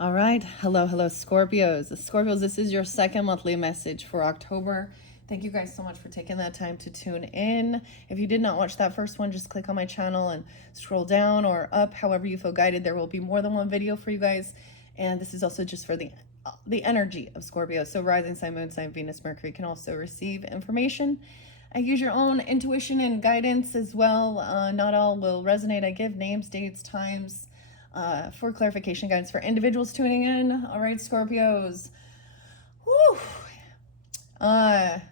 All right. Hello, Scorpios. Scorpios, this is your second monthly message for October. Thank you guys so much for taking that time to tune in. If you did not watch that first one, just click on my channel and scroll down or up, however you feel guided. There will be more than one video for you guys. And this is also just for the energy of Scorpio. So rising sign, moon sign, Venus, Mercury can also receive information. I use your own intuition and guidance as well. Not all will resonate. I give names, dates, times, for clarification guidance for individuals tuning in. All right, Scorpios. Woo!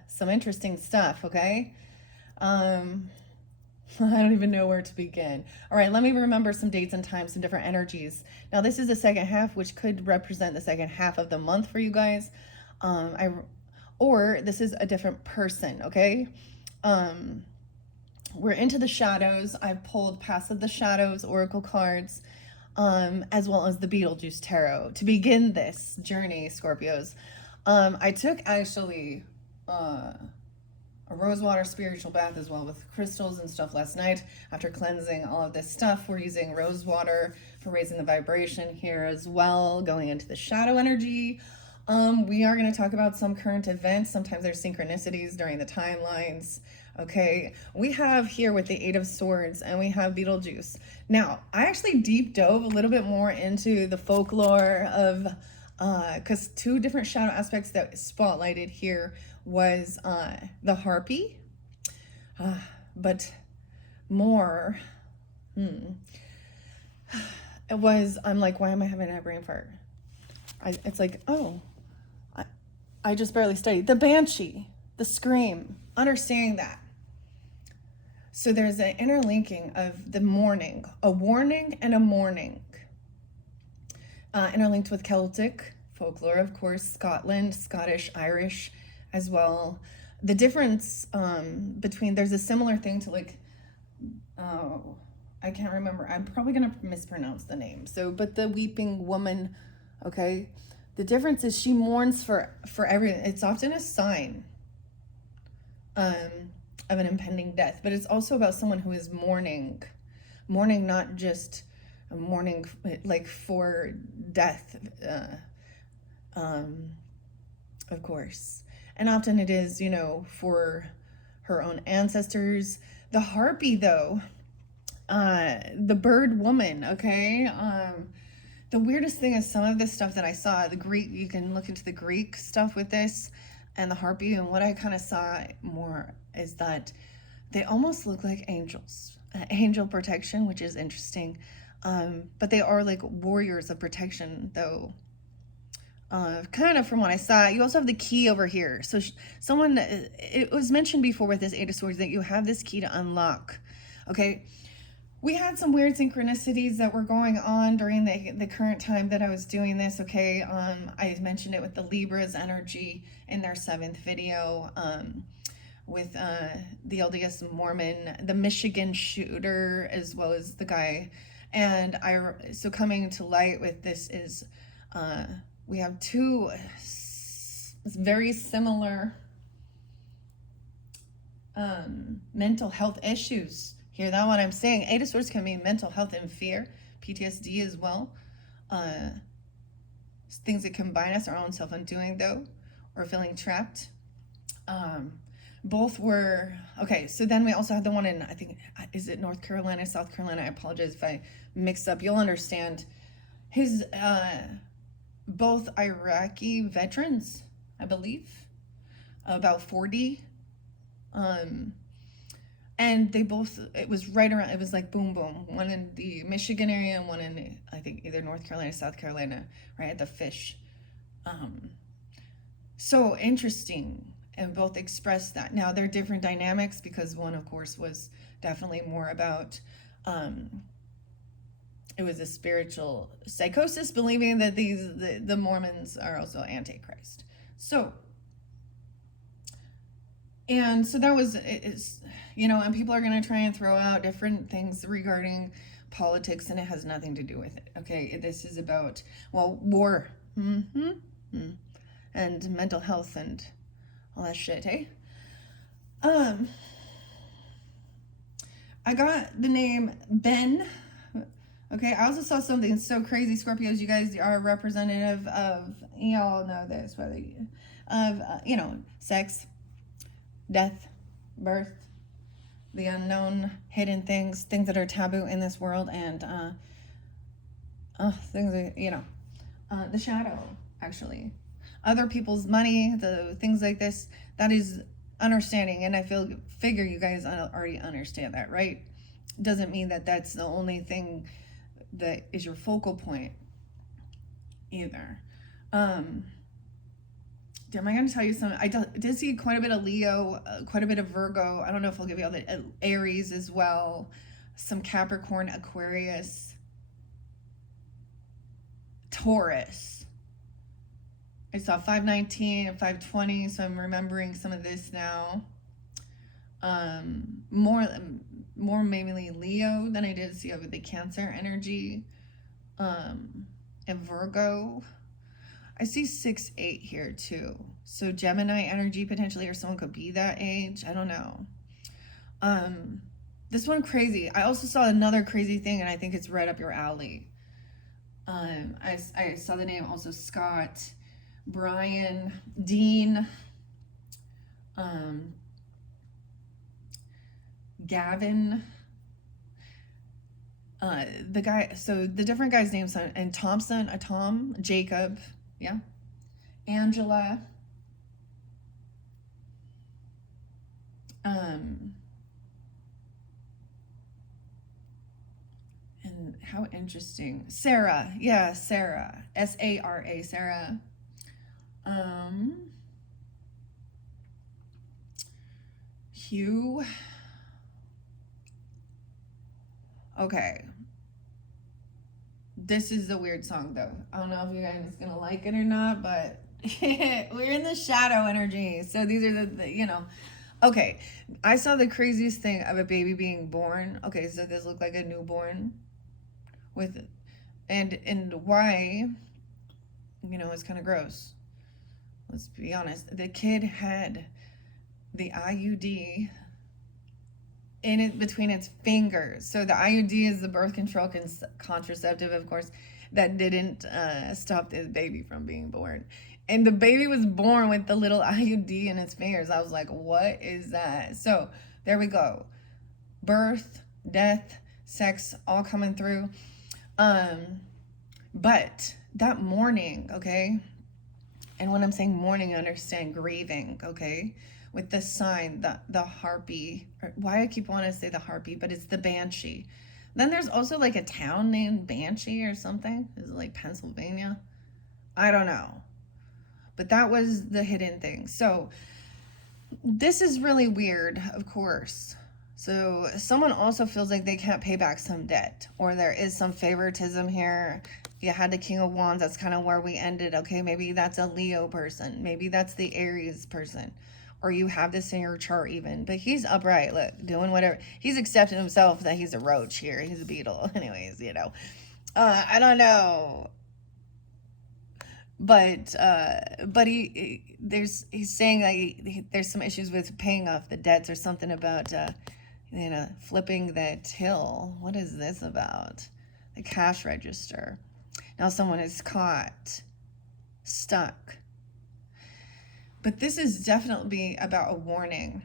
Some interesting stuff, okay? I don't even know where to begin. All right, let me remember some dates and times, some different energies. Now, this is the second half, which could represent the second half of the month for you guys. Or this is a different person, okay? We're into the shadows. I've pulled Pass of the Shadows Oracle cards, as well as the Beetlejuice Tarot to begin this journey, Scorpios. I took actually a rosewater spiritual bath as well with crystals and stuff last night after cleansing all of this stuff. We're using rosewater for raising the vibration here as well, going into the shadow energy. We are going to talk about some current events. Sometimes there's synchronicities during the timelines. Okay, we have here with the Eight of Swords and we have Beetlejuice. Now, I actually deep dove a little bit more into the folklore of, because two different shadow aspects that spotlighted here was the harpy, but more, it was, I'm like, why am I having a brain fart? It's like, oh, I just barely studied. The Banshee, the scream, understanding that. So there's an interlinking of the mourning, a warning and a mourning. Interlinked with Celtic folklore, of course, Scotland, Scottish, Irish as well. The difference between, there's a similar thing to like, oh, I can't remember. I'm probably going to mispronounce the name. So, but the weeping woman, okay? The difference is she mourns for everything. It's often a sign of an impending death, but it's also about someone who is mourning, not just mourning like for death, of course. And often it is, you know, for her own ancestors. The harpy, though, the bird woman, okay? The weirdest thing is some of this stuff that I saw, the Greek, you can look into the Greek stuff with this and the harpy, and what I kind of saw more is that they almost look like angels, angel protection, which is interesting. But they are like warriors of protection, though. Kind of from what I saw. You also have the key over here. So someone, it was mentioned before with this Eight of Swords that you have this key to unlock, okay? We had some weird synchronicities that were going on during the current time that I was doing this, okay? I mentioned it with the Libra's energy in their 7th video, with the LDS Mormon, the Michigan shooter, as well as the guy. And so coming to light with this is, we have two very similar mental health issues. Hear that what I'm saying? Eight of Swords can mean mental health and fear, PTSD as well. Things that combine us, our own self-undoing though, or feeling trapped. Both were, okay, so then we also had the one in, I think, is it North Carolina, South Carolina? I apologize if I mix up. You'll understand. His, both Iraqi veterans, I believe, about 40. And they both, it was right around, it was like boom, boom. One in the Michigan area and one in, I think, either North Carolina, South Carolina, right at the fish. So interesting. And both expressed that. Now, they're different dynamics because one, of course, was definitely more about, it was a spiritual psychosis, believing that the Mormons are also Antichrist. So, and so that was, you know, and people are going to try and throw out different things regarding politics, and it has nothing to do with it, okay? This is about, well, war, and mental health and all that shit, hey? I got the name Ben Okay, I also saw something so crazy, Scorpios. You guys are representative of, y'all know this, whether you, of, sex, death, birth, the unknown, hidden things that are taboo in this world, and things that, the shadow, actually. Other people's money, the things like this, that is understanding, and figure you guys already understand that, right? Doesn't mean that that's the only thing that is your focal point either. Am I going to tell you something? I did see quite a bit of Leo, quite a bit of Virgo. I don't know if I'll give you all the Aries as well. Some Capricorn, Aquarius, Taurus. I saw 519 and 520, so I'm remembering some of this now. More mainly Leo than I did see over the Cancer energy. And Virgo. I see 6-8 here too. So Gemini energy potentially, or someone could be that age. I don't know. This one crazy. I also saw another crazy thing, and I think it's right up your alley. I saw the name also Scott, Brian, Dean, Gavin, the guy, so the different guys' names, and Thompson, Tom, Jacob, yeah, Angela, and how interesting, Sarah, yeah, Sarah, Sara, Sarah, Hugh. Okay. This is a weird song though. I don't know if you guys are gonna like it or not, but we're in the shadow energy. So these are the. Okay. I saw the craziest thing of a baby being born. Okay, so this looked like a newborn with, and why, it's kind of gross. Let's be honest. The kid had the IUD in it between its fingers. So the IUD is the birth control contraceptive, of course, that didn't stop this baby from being born. And the baby was born with the little IUD in its fingers. I was like, what is that? So there we go. Birth, death, sex, all coming through. But that mourning, okay? And when I'm saying mourning, I understand grieving, okay? With the sign, the harpy, or why I keep wanting to say the harpy, but it's the Banshee. Then there's also like a town named Banshee or something. Is it like Pennsylvania? I don't know. But that was the hidden thing. So this is really weird, of course. So someone also feels like they can't pay back some debt, or there is some favoritism here. You had the King of Wands. That's kind of where we ended. Okay, maybe that's a Leo person. Maybe that's the Aries person. Or you have this in your chart even. But he's upright, look, doing whatever. He's accepting himself that he's a roach here. He's a beetle. Anyways, I don't know. But he's saying that there's some issues with paying off the debts, or something about, flipping the till. What is this about? The cash register. Now someone is caught, stuck. But this is definitely about a warning.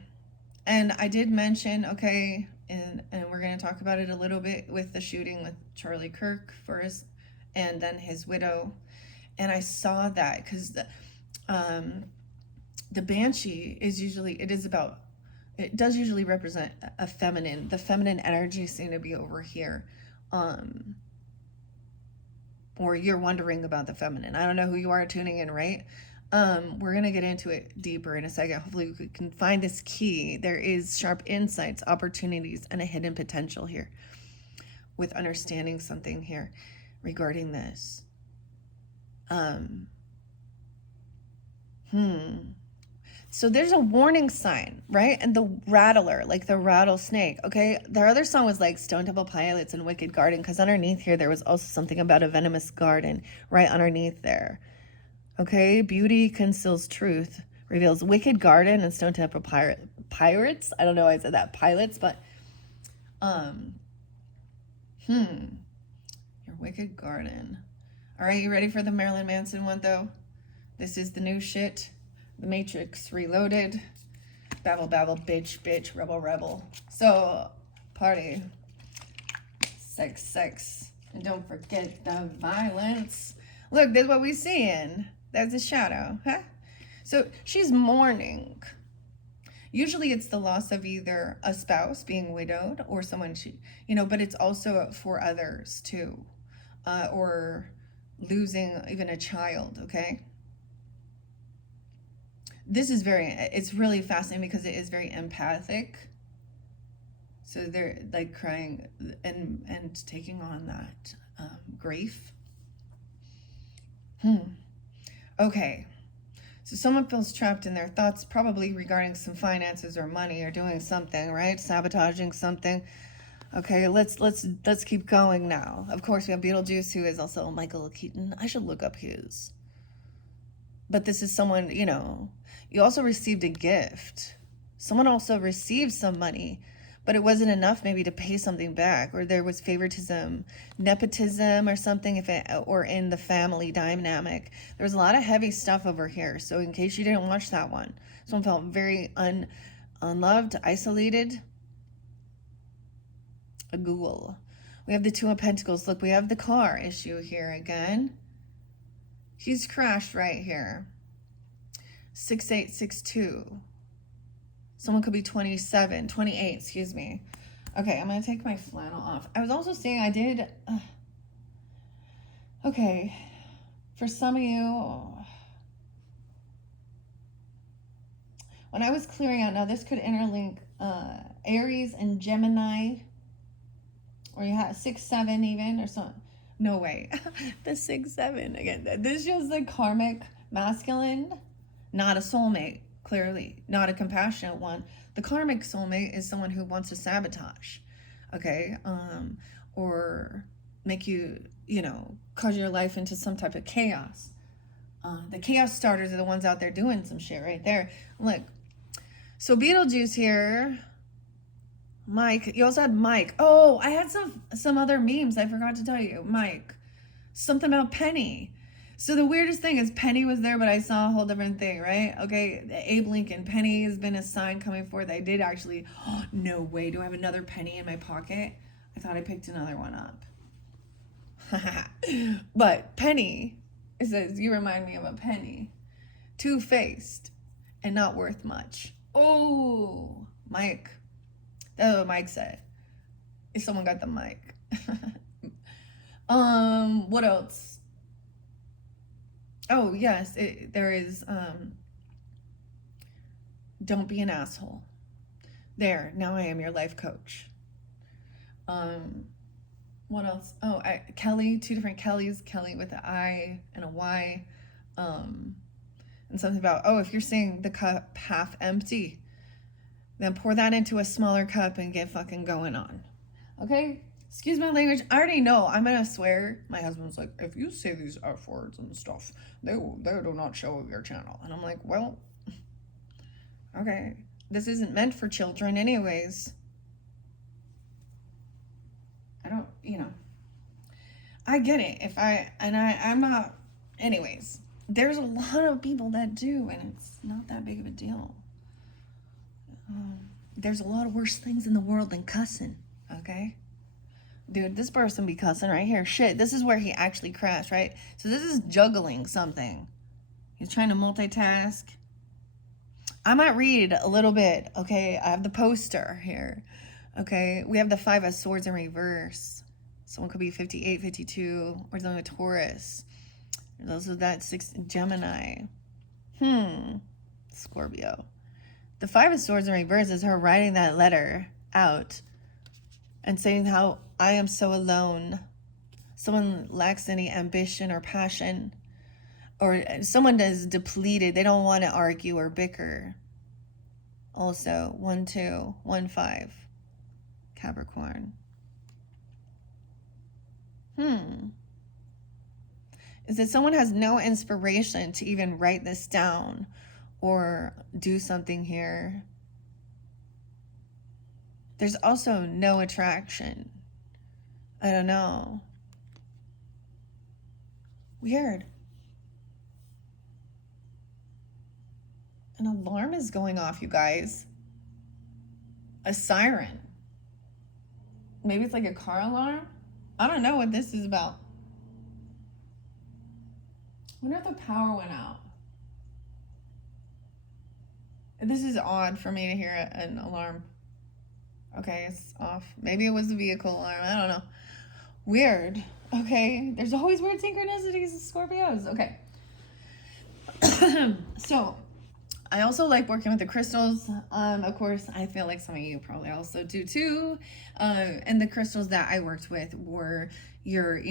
And I did mention, okay, and we're going to talk about it a little bit with the shooting with Charlie Kirk first, and then his widow. And I saw that because the Banshee it does usually represent the feminine energy seem to be over here. Or you're wondering about the feminine. I don't know who you are tuning in, right? We're going to get into it deeper in a second. Hopefully we can find this key. There is sharp insights, opportunities, and a hidden potential here with understanding something here regarding this. So there's a warning sign, right? And the rattler, like the rattlesnake, okay? Their other song was like Stone Temple Pilots and Wicked Garden, because underneath here there was also something about a venomous garden right underneath there. Okay, beauty conceals truth, reveals Wicked Garden and Stone Temple Pirates. I don't know why I said that, pilots, but Wicked Garden. All right, you ready for the Marilyn Manson one, though? This is the new shit. The Matrix Reloaded. Babble, babble, bitch, bitch, rebel, rebel. So, party. Sex, sex. And don't forget the violence. Look, that's what we're seeing. That's a shadow, huh? So, she's mourning. Usually it's the loss of either a spouse being widowed or someone she, but it's also for others too. Or losing even a child, okay? This is it's really fascinating because it is very empathic. So they're like crying and taking on that grief. Okay. So someone feels trapped in their thoughts, probably regarding some finances or money or doing something, right? Sabotaging something. Okay, let's keep going now. Of course, we have Beetlejuice, who is also Michael Keaton. I should look up his. But this is someone, you also received a gift. Someone also received some money, but it wasn't enough maybe to pay something back, or there was favoritism, nepotism or something, or in the family dynamic. There was a lot of heavy stuff over here. So in case you didn't watch that one, someone felt very unloved, isolated. A ghoul. We have the Two of Pentacles. Look, we have the car issue here again. She's crashed right here. 6862. Someone could be 28, excuse me. Okay, I'm going to take my flannel off. I was also saying I did... okay, for some of you... when I was clearing out, now this could interlink Aries and Gemini, or you have 6-7 even, or something. No way. The 6-7 again. This shows the karmic masculine, not a soulmate. Clearly, not a compassionate one. The karmic soulmate is someone who wants to sabotage, okay, or make you, cause your life into some type of chaos. The chaos starters are the ones out there doing some shit right there. Look, so Beetlejuice here. Mike, you also had Mike. Oh, I had some other memes I forgot to tell you. Mike, something about Penny. So the weirdest thing is Penny was there, but I saw a whole different thing, right? Okay, Abe Lincoln. Penny has been a sign coming forth. I did actually, no way, do I have another penny in my pocket? I thought I picked another one up. But Penny, it says, you remind me of a penny. Two-faced and not worth much. Oh, Mike. That's what Mike said. If someone got the mic. What else? Oh, yes, there is, don't be an asshole. There, now I am your life coach. What else? Oh, Kelly, two different Kellys, Kelly with an I and a Y. And something about, if you're seeing the cup half empty, then pour that into a smaller cup and get fucking going on. Okay? Excuse my language. I already know I'm gonna swear. My husband's like, if you say these F words and stuff, they do not show your channel. And I'm like, well, okay. This isn't meant for children anyways. I don't, I get it. I'm not, anyways. There's a lot of people that do, and it's not that big of a deal. There's a lot of worse things in the world than cussing, okay? Dude, this person be cussing right here. Shit, this is where he actually crashed, right? So this is juggling something. He's trying to multitask. I might read a little bit, okay? I have the poster here, okay? We have the 5 of Swords in reverse. Someone could be 58, 52, or something with Taurus. There's also that 6 Gemini. Scorpio. The 5 of Swords in reverse is her writing that letter out and saying how I am so alone. Someone lacks any ambition or passion, or someone is depleted. They don't want to argue or bicker. Also, 1-2, 1-5, Capricorn. Is that someone has no inspiration to even write this down or do something here. There's also no attraction. I don't know. Weird. An alarm is going off, you guys. A siren. Maybe it's like a car alarm. I don't know what this is about. I wonder if the power went out. This is odd for me to hear an alarm. Okay, it's off. Maybe it was the vehicle alarm. I don't know. Weird. Okay, there's always weird synchronicities with Scorpios. Okay. So, I also like working with the crystals. Of course, I feel like some of you probably also do too. And the crystals that I worked with were your,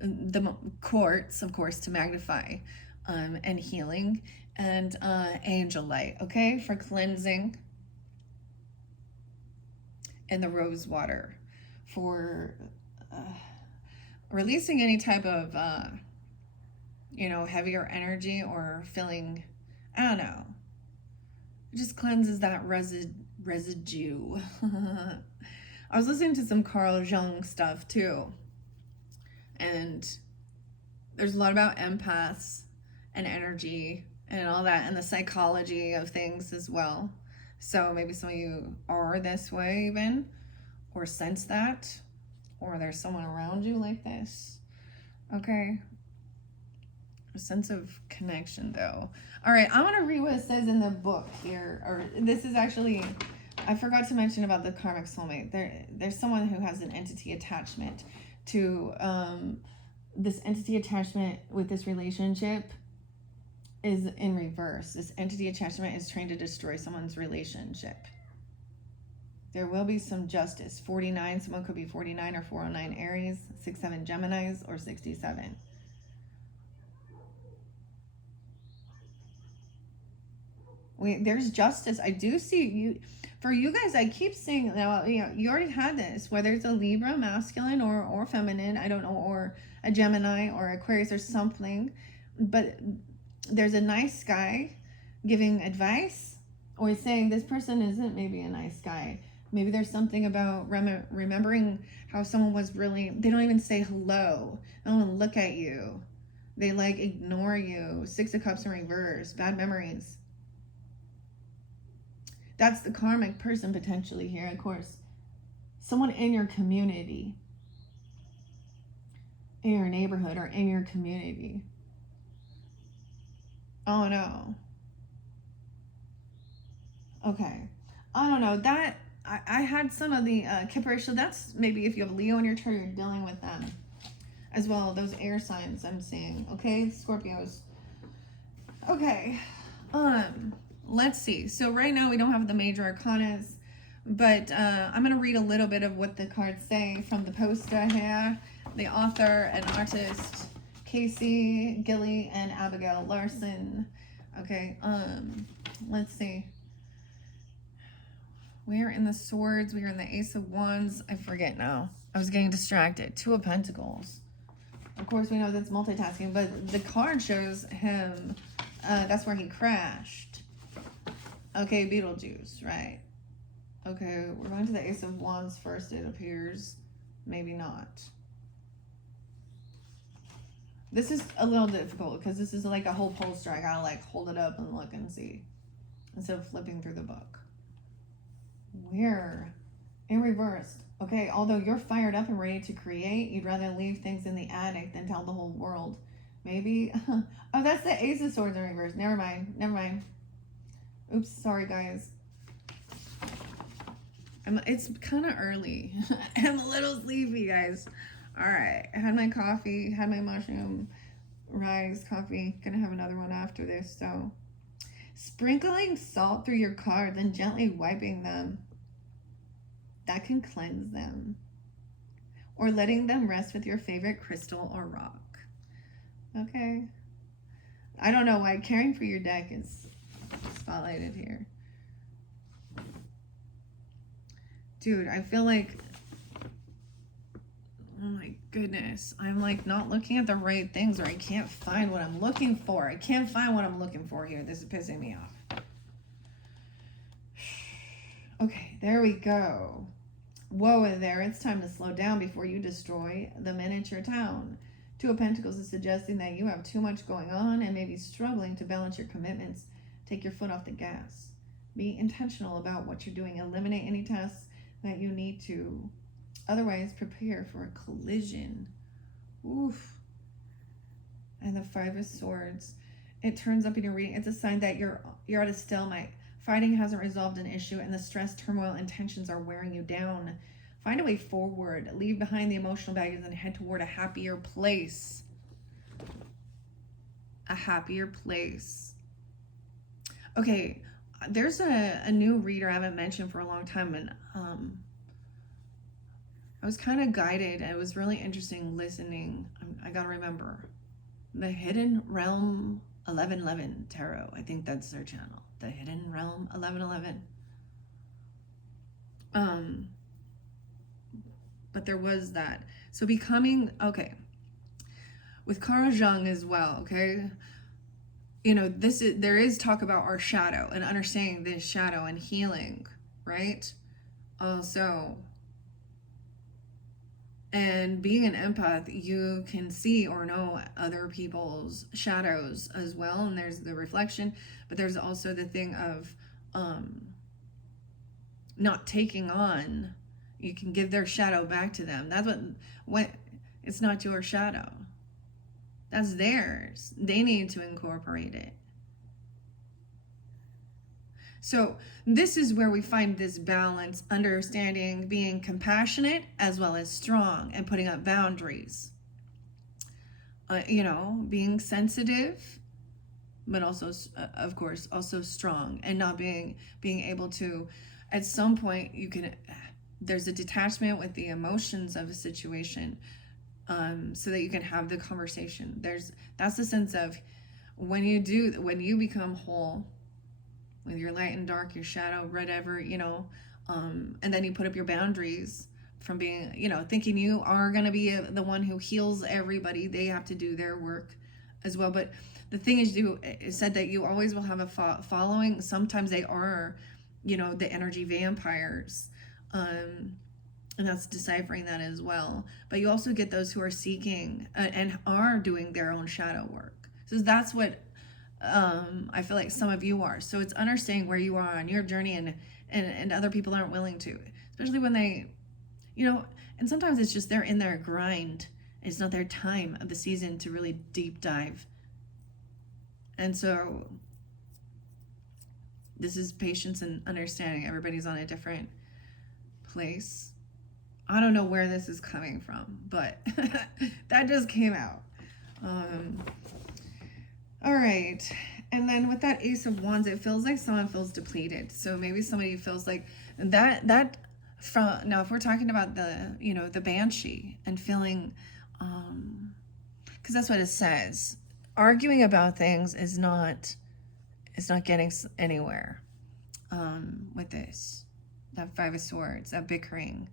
the quartz, of course, to magnify and healing, and angel light, okay, for cleansing, and the rose water for releasing any type of, heavier energy or feeling, I don't know. It just cleanses that residue. I was listening to some Carl Jung stuff too. And there's a lot about empaths and energy and all that, and the psychology of things as well. So maybe some of you are this way even, or sense that, or there's someone around you like this. Okay. A sense of connection though. All right, I want to read what it says in the book here. Or this is actually, I forgot to mention about the karmic soulmate. There's someone who has an entity attachment to this entity attachment with this relationship is in reverse. This entity attachment is trying to destroy someone's relationship. There will be some justice. 49, someone could be 49 or 409 Aries, 67 Geminis, or 67. There's justice. I do see you. For you guys, I keep saying, now, you already had this, whether it's a Libra, masculine or feminine, I don't know, or a Gemini or Aquarius or something, but there's a nice guy giving advice, or saying this person isn't maybe a nice guy. Maybe there's something about remembering how someone was really, they don't even say hello. They don't even look at you. They ignore you. 6 of Cups in reverse, bad memories. That's the karmic person potentially here, of course. Someone in your community, in your neighborhood, or in your community. Oh no. Okay. I don't know. That I had some of the Kipperish, so that's maybe if you have Leo in your chart, you're dealing with them as well. Those air signs I'm seeing. Okay, Scorpios. Okay. Let's see. So right now we don't have the major arcanas, but I'm going to read a little bit of what the cards say from the poster here. The author and artist, Casey Gilly and Abigail Larson. Okay, let's see. We are in the swords. We are in the Ace of Wands. I forget now. I was getting distracted. 2 of Pentacles. Of course, we know that's multitasking, but the card shows him. That's where he crashed. Okay, Beetlejuice, right. Okay, we're going to the Ace of Wands first, it appears. Maybe not. This is a little difficult because this is like a whole poster. I gotta hold it up and look and see instead of flipping through the book. We're in reverse. Okay, although you're fired up and ready to create, you'd rather leave things in the attic than tell the whole world. Maybe. Oh, that's the Ace of Swords in reverse. Never mind. Oops, sorry guys. It's kind of early. I'm a little sleepy, guys. All right, I had my coffee, had my mushroom rice coffee. Gonna have another one after this. So, sprinkling salt through your cards and gently wiping them. That can cleanse them. Or letting them rest with your favorite crystal or rock. Okay. I don't know why caring for your deck is spotlighted here. Dude, I feel like, oh my goodness, I'm not looking at the right things, or I can't find what I'm looking for. I can't find what I'm looking for here. This is pissing me off. Okay, there we go. Whoa there, it's time to slow down before you destroy the miniature town. Two of Pentacles is suggesting that you have too much going on and maybe struggling to balance your commitments. Take your foot off the gas. Be intentional about what you're doing. Eliminate any tasks that you need to. Otherwise, prepare for a collision. Oof. And the Five of Swords. It turns up in your reading. It's a sign that you're at a stalemate. Fighting hasn't resolved an issue, and the stress, turmoil, and tensions are wearing you down. Find a way forward. Leave behind the emotional baggage and head toward a happier place. A happier place. Okay, there's a new reader I haven't mentioned for a long time, and I was kind of guided. It was really interesting listening. I gotta remember. The Hidden Realm 1111 Tarot. I think that's their channel. The Hidden Realm 1111. But there was that. So becoming, okay. With Carl Jung as well, okay? You know, there is talk about our shadow and understanding this shadow and healing, right? Also, and being an empath, you can see or know other people's shadows as well. And there's the reflection, but there's also the thing of not taking on. You can give their shadow back to them. That's what it's not your shadow. That's theirs. They need to incorporate it. So this is where we find this balance, understanding, being compassionate as well as strong, and putting up boundaries. You know, being sensitive, but also, of course, also strong, and not being able to, at some point, there's a detachment with the emotions of a situation, so that you can have the conversation. That's the sense of when you become whole with your light and dark, your shadow, whatever, you know, and then you put up your boundaries from being, you know, thinking you are going to be the one who heals everybody. They have to do their work as well. But the thing is, it said that you always will have a following. Sometimes they are, you know, the energy vampires. And that's deciphering that as well. But you also get those who are seeking and are doing their own shadow work. So that's what I feel like some of you are. So it's understanding where you are on your journey, and other people aren't willing to, especially when they, you know, and sometimes it's just they're in their grind. It's not their time of the season to really deep dive. And so this is patience and understanding. Everybody's on a different place. I don't know where this is coming from, but that just came out. All right. And then with that Ace of Wands, it feels like someone feels depleted. So maybe somebody feels like that now, if we're talking about the, you know, the Banshee and feeling, because that's what it says. Arguing about things is not getting anywhere with this. That Five of Swords, that bickering,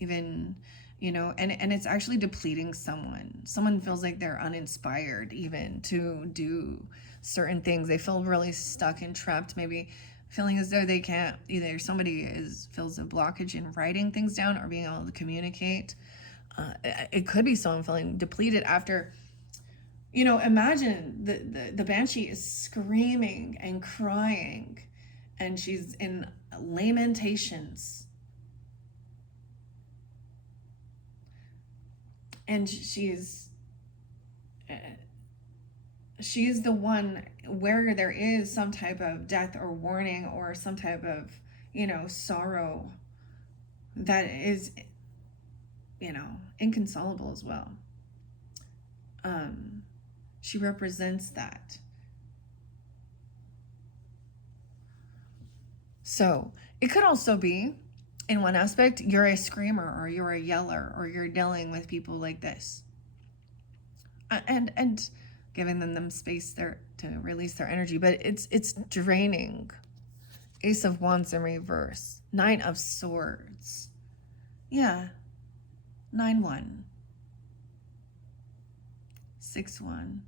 even, you know, and it's actually depleting someone. Someone feels like they're uninspired even to do certain things. They feel really stuck and trapped, maybe feeling as though they can't, either somebody feels a blockage in writing things down or being able to communicate. It could be someone feeling depleted after, you know, imagine the Banshee is screaming and crying, and she's in lamentations. And she's the one where there is some type of death or warning or some type of, you know, sorrow that is, you know, inconsolable as well. She represents that. So it could also be, in one aspect, you're a screamer or you're a yeller or you're dealing with people like this. And giving them space there to release their energy. But it's draining. Ace of Wands in reverse. 9 of Swords. Yeah. 9-1. 6-1.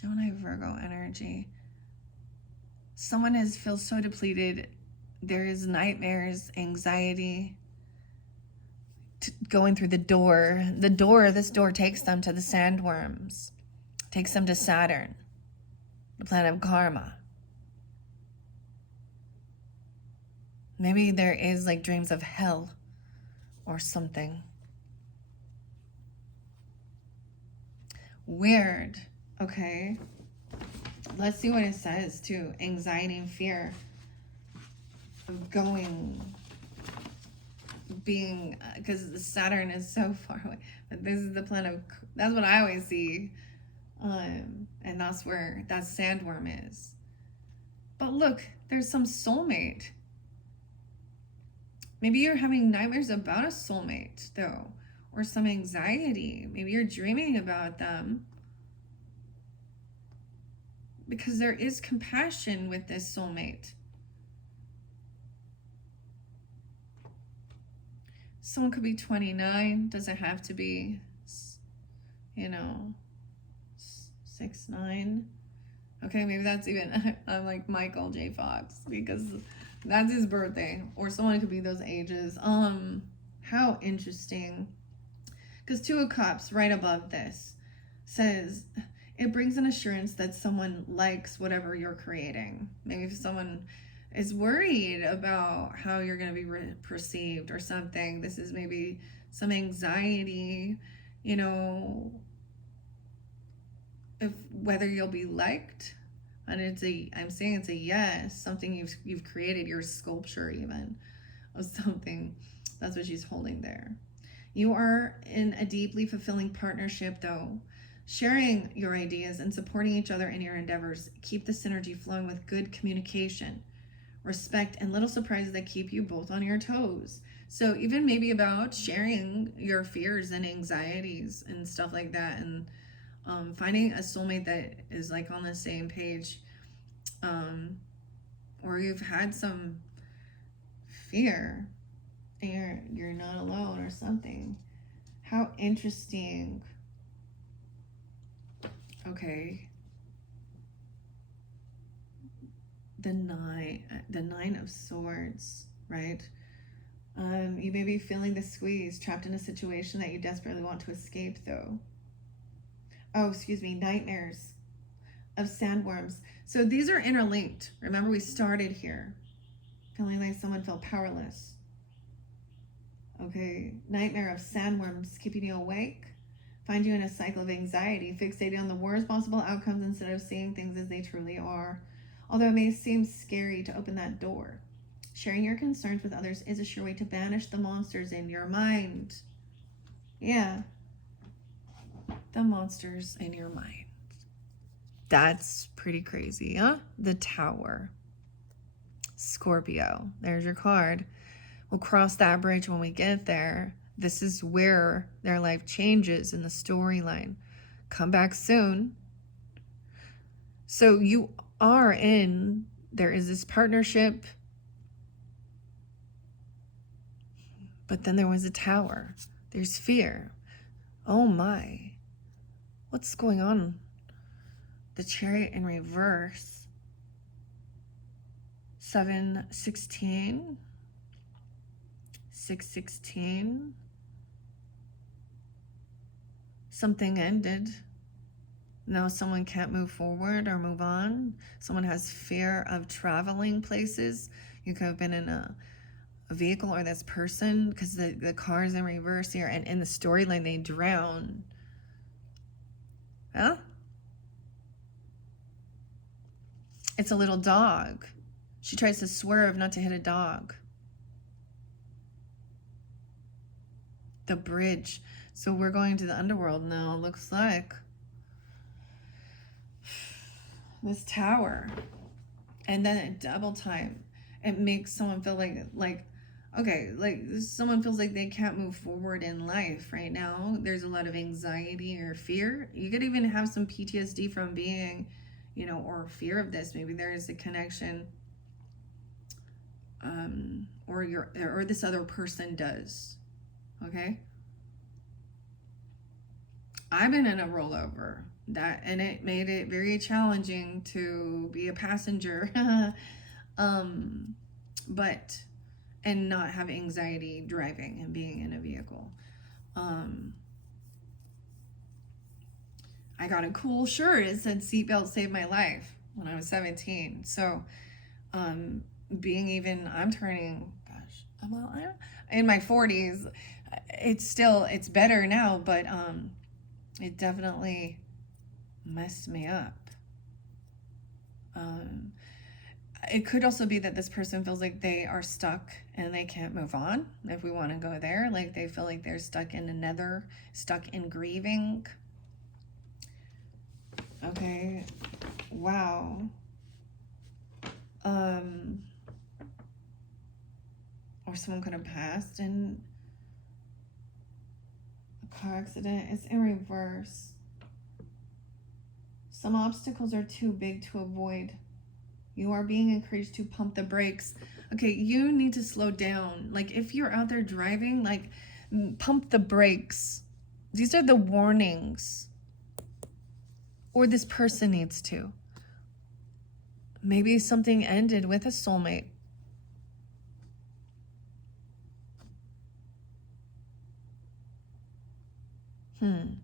Gemini Virgo energy. Someone feels so depleted. There is nightmares, anxiety, going through the door. This door takes them to the sandworms, takes them to Saturn, the planet of karma. Maybe there is like dreams of hell or something. Weird. Okay. Let's see what it says too. Anxiety and fear of being, because Saturn is so far away. But this is the planet of, that's what I always see. And that's where that sandworm is. But look, there's some soulmate. Maybe you're having nightmares about a soulmate, though, or some anxiety. Maybe you're dreaming about them. Because there is compassion with this soulmate. Someone could be 29, doesn't have to be, 6'9". Okay, maybe that's even, I'm like Michael J. Fox, because that's his birthday. Or someone could be those ages. How interesting. Because 2 of Cups right above this says, it brings an assurance that someone likes whatever you're creating. Maybe if someone is worried about how you're going to be perceived or something, this is maybe some anxiety, if whether you'll be liked. And I'm saying it's a yes, something you've created, your sculpture even of something. That's what she's holding there. You are in a deeply fulfilling partnership, though, sharing your ideas and supporting each other in your endeavors. Keep the synergy flowing with good communication, respect, and little surprises that keep you both on your toes. So even maybe about sharing your fears and anxieties and stuff like that, and finding a soulmate that is like on the same page, or you've had some fear and you're not alone or something. How interesting. Okay. The nine of swords, right? You may be feeling the squeeze, trapped in a situation that you desperately want to escape, though. Oh, excuse me, nightmares of sandworms. So these are interlinked. Remember, we started here feeling like someone felt powerless. Okay, nightmare of sandworms keeping you awake, find you in a cycle of anxiety, fixating on the worst possible outcomes instead of seeing things as they truly are. Although it may seem scary to open that door, sharing your concerns with others is a sure way to banish the monsters in your mind. Yeah. The monsters in your mind. That's pretty crazy, huh? The Tower. Scorpio. There's your card. We'll cross that bridge when we get there. This is where their life changes in the storyline. Come back soon. So you are there is this partnership, but then there was a tower. There's fear. Oh my. What's going on? The Chariot in reverse. 716. 616. Something ended. Now someone can't move forward or move on. Someone has fear of traveling places. You could have been in a vehicle, or this person, because the car's in reverse here, and in the storyline they drown. Huh? It's a little dog. She tries to swerve not to hit a dog. The bridge. So we're going to the underworld now, looks like. This tower. And then at double time, it makes someone feel like okay, like someone feels like they can't move forward in life right now. There's a lot of anxiety or fear. You could even have some PTSD from being, or fear of this. Maybe there is a connection, or this other person does. Okay. I've been in a rollover and it made it very challenging to be a passenger, and not have anxiety driving and being in a vehicle. I got a cool shirt. It said seatbelt saved my life when I was 17. So, I'm turning, gosh, I'm in my 40s. It's better now, but it definitely messed me up. It could also be that this person feels like they are stuck and they can't move on, if we want to go there. Like they feel like they're stuck in grieving. Okay, wow. Or someone could have passed in a car accident. It's in reverse. Some obstacles are too big to avoid. You are being encouraged to pump the brakes. Okay, you need to slow down. Like if you're out there driving, like pump the brakes. These are the warnings. Or this person needs to. Maybe something ended with a soulmate. Hmm.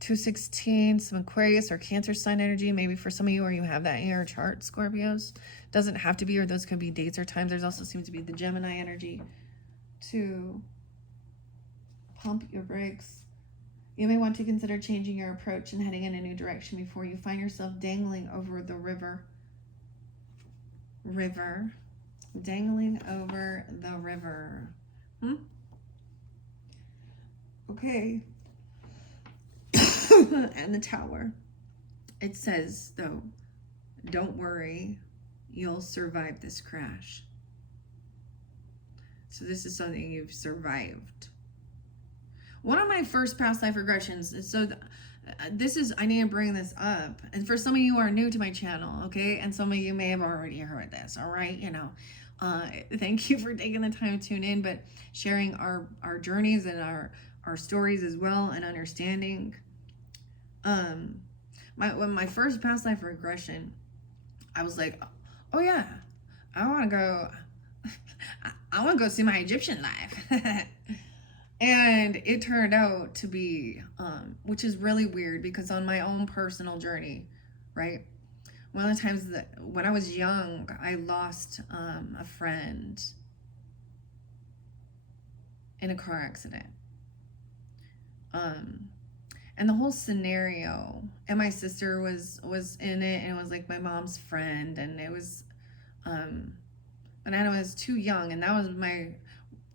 216, some Aquarius or Cancer sign energy, maybe for some of you, or you have that in your chart, Scorpios. Doesn't have to be, or those could be dates or times. There's also seems to be the Gemini energy to pump your brakes. You may want to consider changing your approach and heading in a new direction before you find yourself dangling over the river. Dangling over the river. Okay. And the Tower. It says, though, don't worry, you'll survive this crash. So this is something you've survived. One of my first past life regressions, so I need to bring this up. And for some of you who are new to my channel, okay, and some of you may have already heard this, all right, thank you for taking the time to tune in, but sharing our journeys and our stories as well, and understanding. My first past life regression, I was like, oh yeah, I want to go see my Egyptian life. And it turned out to be, which is really weird because on my own personal journey, right? One of the times that when I was young, I lost a friend in a car accident. And the whole scenario, and my sister was in it, and it was like my mom's friend, and it was, and I was too young, and that was my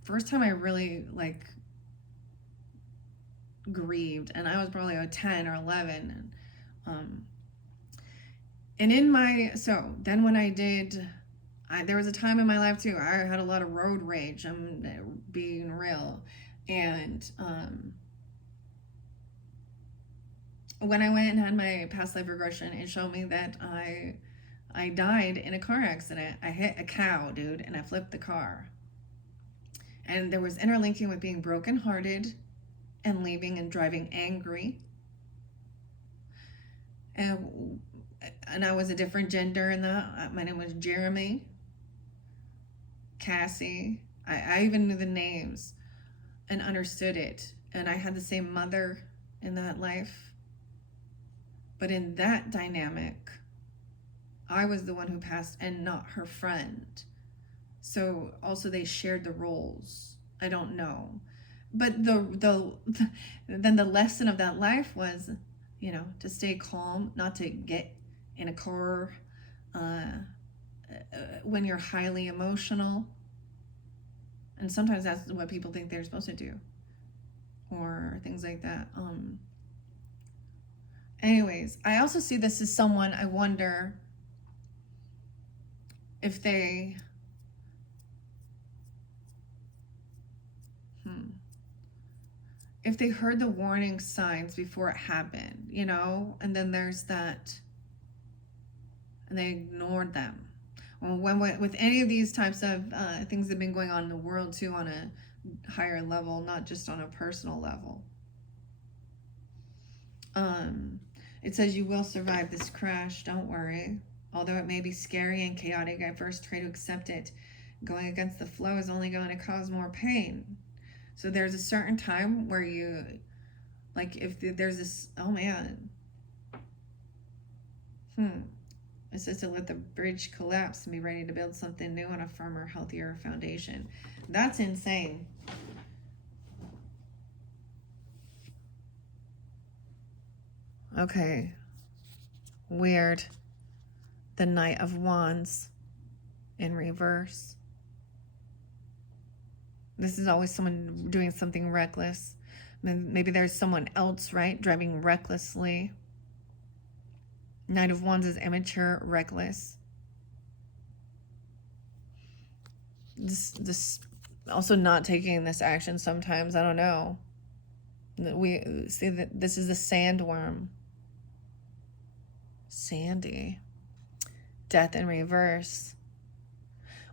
first time I really like grieved, and I was probably 10 or 11, and then when I did, there was a time in my life too, I had a lot of road rage, I'm being real, and when I went and had my past life regression, it showed me that I died in a car accident. I hit a cow, dude, and I flipped the car. And there was interlinking with being brokenhearted and leaving and driving angry. And I was a different gender in that. My name was Jeremy, Cassie. I even knew the names and understood it. And I had the same mother in that life. But in that dynamic, I was the one who passed and not her friend. So also they shared the roles. I don't know. But then the lesson of that life was, to stay calm, not to get in a car when you're highly emotional. And sometimes that's what people think they're supposed to do. Or things like that. Anyways, I also see this as someone, I wonder if they heard the warning signs before it happened, and then there's that, and they ignored them. When with any of these types of things that have been going on in the world too, on a higher level, not just on a personal level. It says you will survive this crash, don't worry. Although it may be scary and chaotic at first, try to accept it. Going against the flow is only going to cause more pain. So there's a certain time where you, like, if there's this, oh man, it says to let the bridge collapse and be ready to build something new on a firmer, healthier foundation. That's insane. Okay. Weird. The Knight of Wands in reverse. This is always someone doing something reckless. Maybe there's someone else, right? Driving recklessly. Knight of Wands is immature, reckless. This also not taking this action sometimes. I don't know. We see that this is the sandworm. Sandy. Death in reverse.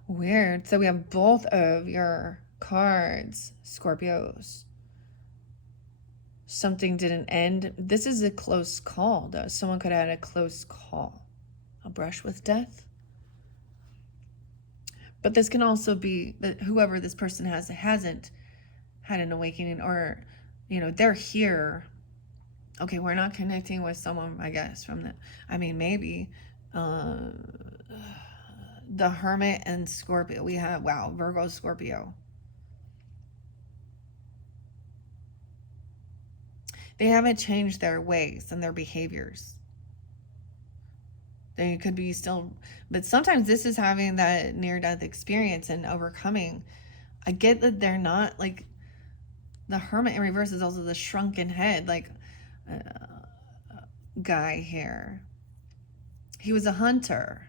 Weird. So we have both of your cards, Scorpios. Something didn't end. This is a close call, though. Someone could have had a close call. A brush with death. But this can also be that whoever this person hasn't had an awakening, or, you know, they're here. Okay, we're not connecting with someone, I guess, from the, I mean, maybe. The Hermit and Scorpio. We have, wow, Virgo, Scorpio. They haven't changed their ways and their behaviors. They could be still, but sometimes this is having that near-death experience and overcoming. I get that they're not, like, the Hermit in reverse is also the shrunken head, like, guy here. He was a hunter.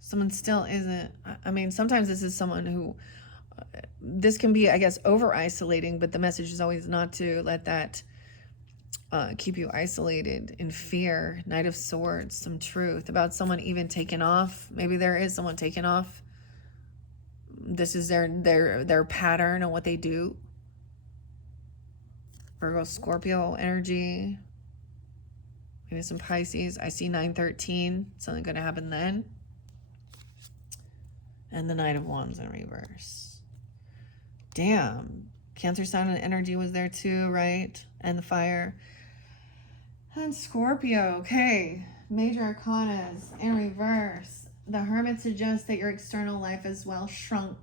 Someone still isn't, I mean, sometimes this is someone who, this can be, I guess, over isolating, but the message is always not to let that keep you isolated in fear. Knight of Swords, some truth about someone even taken off. Maybe there is someone taken off. This is their pattern and what they do. Virgo, Scorpio energy. Maybe some Pisces. I see 9/13. Something going to happen then. And the Knight of Wands in reverse. Damn. Cancer sign and energy was there too, right? And the fire. And Scorpio. Okay. Major arcanas in reverse. The Hermit suggests that your external life as well shrunk.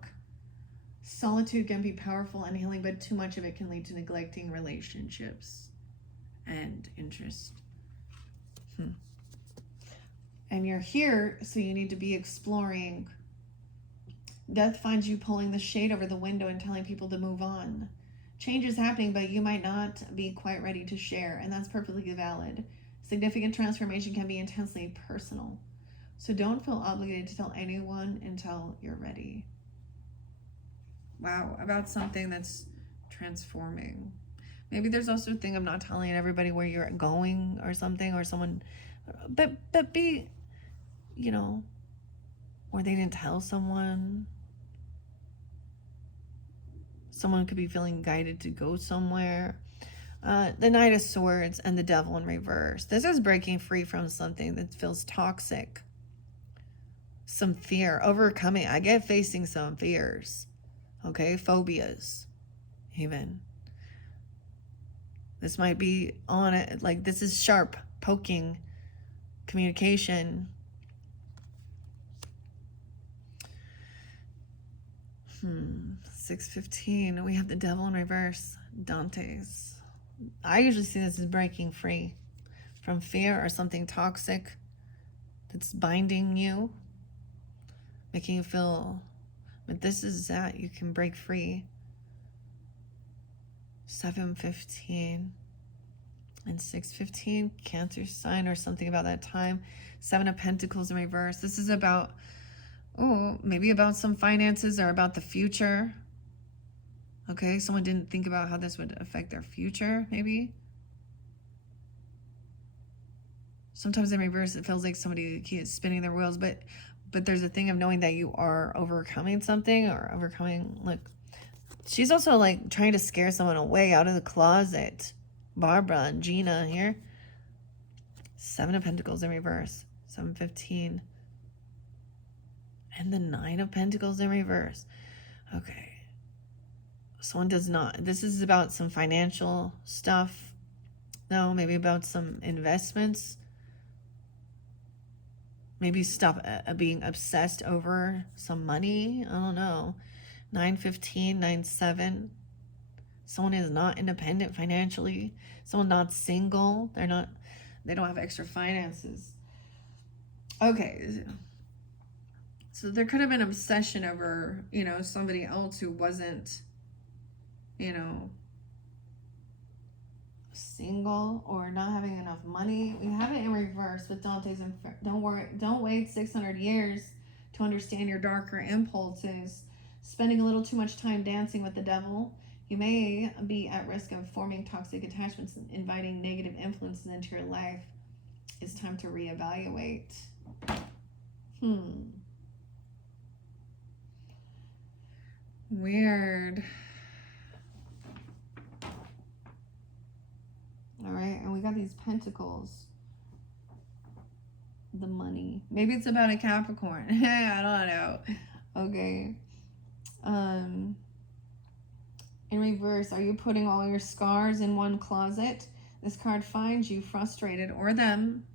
Solitude can be powerful and healing, but too much of it can lead to neglecting relationships and interest. And you're here, so you need to be exploring. Death finds you pulling the shade over the window and telling people to move on. Change is happening, but you might not be quite ready to share, and that's perfectly valid. Significant transformation can be intensely personal, so don't feel obligated to tell anyone until you're ready. Wow, about something that's transforming. Maybe there's also a thing of not telling everybody where you're going or something, or someone, but be, you know, or they didn't tell someone. Someone could be feeling guided to go somewhere. The Knight of Swords and the Devil in reverse. This is breaking free from something that feels toxic. Some fear, overcoming. I get facing some fears. Okay, phobias, even. This might be on it, like this is sharp, poking, communication. 6:15, we have the Devil in reverse, Dante's. I usually see this as breaking free from fear or something toxic that's binding you, making you feel, but this is that you can break free. 7:15 and 6:15, Cancer sign or something about that time. 7 of Pentacles in reverse. This is about, maybe about some finances or about the future. Okay, someone didn't think about how this would affect their future, maybe. Sometimes in reverse, it feels like somebody is spinning their wheels, but there's a thing of knowing that you are overcoming something or overcoming, like, she's also like trying to scare someone away out of the closet. Barbara and Gina here. 7 of Pentacles in reverse. 7:15. And the Nine of Pentacles in reverse. Okay. Someone does not. This is about some financial stuff. No, maybe about some investments. Maybe stop being obsessed over some money. I don't know. 915, 97. Someone is not independent financially. Someone not single. They don't have extra finances. Okay. So there could have been obsession over, somebody else who wasn't, single or not having enough money. We have it in reverse with Dante's Inferno. Don't wait 600 years to understand your darker impulses. Spending a little too much time dancing with the devil. You may be at risk of forming toxic attachments and inviting negative influences into your life. It's time to reevaluate. Weird. All right, and we got these pentacles. The money. Maybe it's about a Capricorn. I don't know. Okay. In reverse, are you putting all your scars in one closet? This card finds you frustrated or them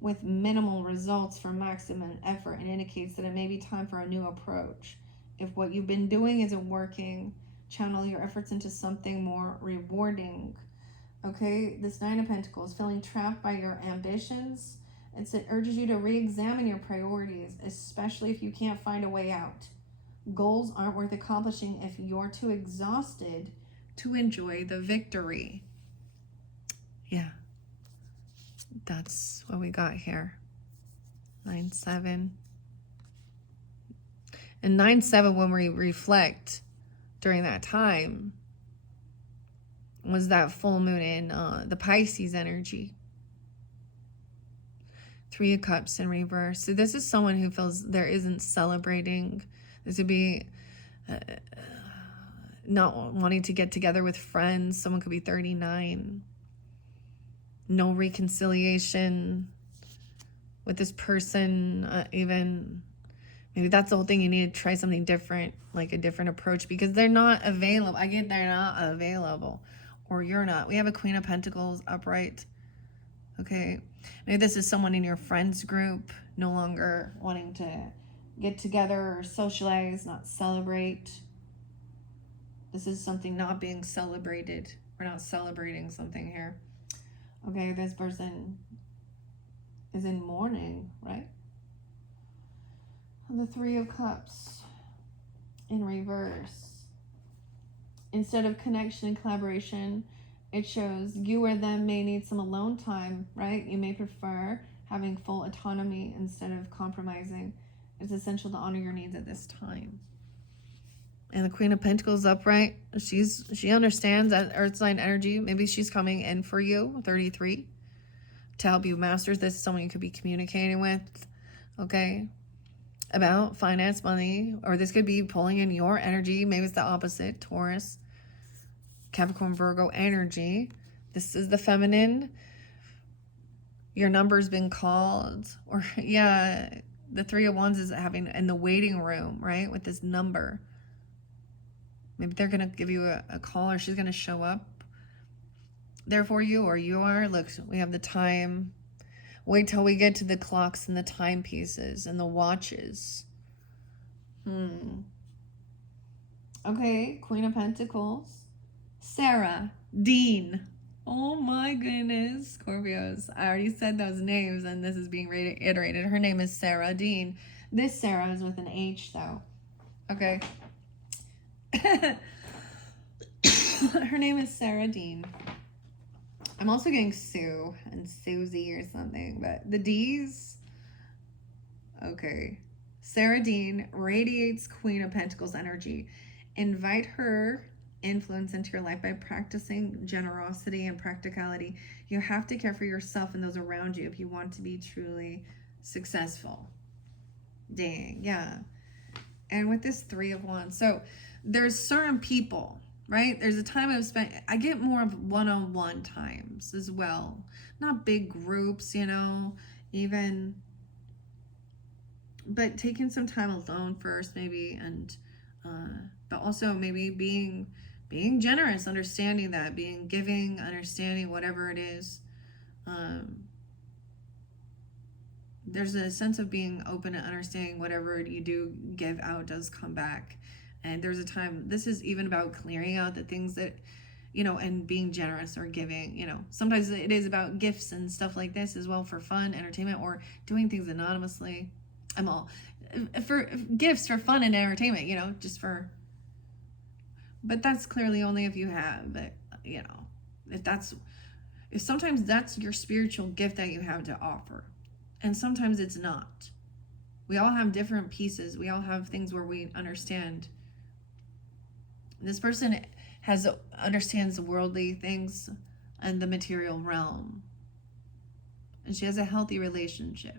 with minimal results for maximum effort and indicates that it may be time for a new approach. If what you've been doing isn't working, channel your efforts into something more rewarding. Okay, this Nine of Pentacles, feeling trapped by your ambitions. It urges you to re-examine your priorities, especially if you can't find a way out. Goals aren't worth accomplishing if you're too exhausted to enjoy the victory. Yeah, that's what we got here. 9-7. And 9-7, when we reflect during that time, was that full moon in the Pisces energy. 3 of Cups in reverse. So this is someone who feels there isn't celebrating. This would be not wanting to get together with friends. Someone could be 39. No reconciliation with this person. Even maybe that's the whole thing. You need to try something different, like a different approach, because they're not available. I get they're not available, or you're not. We have a Queen of Pentacles upright. Okay, maybe this is someone in your friends group no longer wanting to get together or socialize, not celebrate. This is something not being celebrated. We're not celebrating something here. Okay, this person is in mourning, right? The 3 of Cups in reverse. Instead of connection and collaboration, it shows you or them may need some alone time, right? You may prefer having full autonomy instead of compromising. It's essential to honor your needs at this time. And the Queen of Pentacles upright, she understands that earth sign energy. Maybe she's coming in for you, 33, to help you master this. Is someone you could be communicating with, okay, about finance, money, or this could be pulling in your energy. Maybe it's the opposite, Taurus, Capricorn, Virgo energy. This is the feminine. Your number's been called, or yeah, the 3 of Wands is having in the waiting room, right, with this number. Maybe they're going to give you a call, or she's going to show up there for you, or you are. Look, we have the time. Wait till we get to the clocks and the timepieces and the watches. Okay, Queen of Pentacles. Sarah, Dean. Oh my goodness, Scorpios. I already said those names and this is being reiterated. Her name is Sarah Dean. This Sarah is with an H though. Okay. Her name is Sarah Dean. I'm also getting Sue and Susie or something, but the D's. Okay. Sarah Dean radiates Queen of Pentacles energy. Invite her influence into your life by practicing generosity and practicality. You have to care for yourself and those around you if you want to be truly successful. Dang, yeah. And with this 3 of Wands, so there's certain people, right? There's a time I've spent, I get more of one-on-one times as well. Not big groups, even but taking some time alone first, maybe, and but also maybe being generous, understanding that, being giving, understanding whatever it is. There's a sense of being open and understanding whatever you do give out does come back. And there's a time, this is even about clearing out the things that, and being generous or giving, sometimes it is about gifts and stuff like this as well, for fun, entertainment, or doing things anonymously. I'm all for gifts for fun and entertainment, just for, but that's clearly only if you have, but if sometimes that's your spiritual gift that you have to offer. And sometimes it's not. We all have different pieces. We all have things where we understand. This person understands the worldly things and the material realm. And she has a healthy relationship.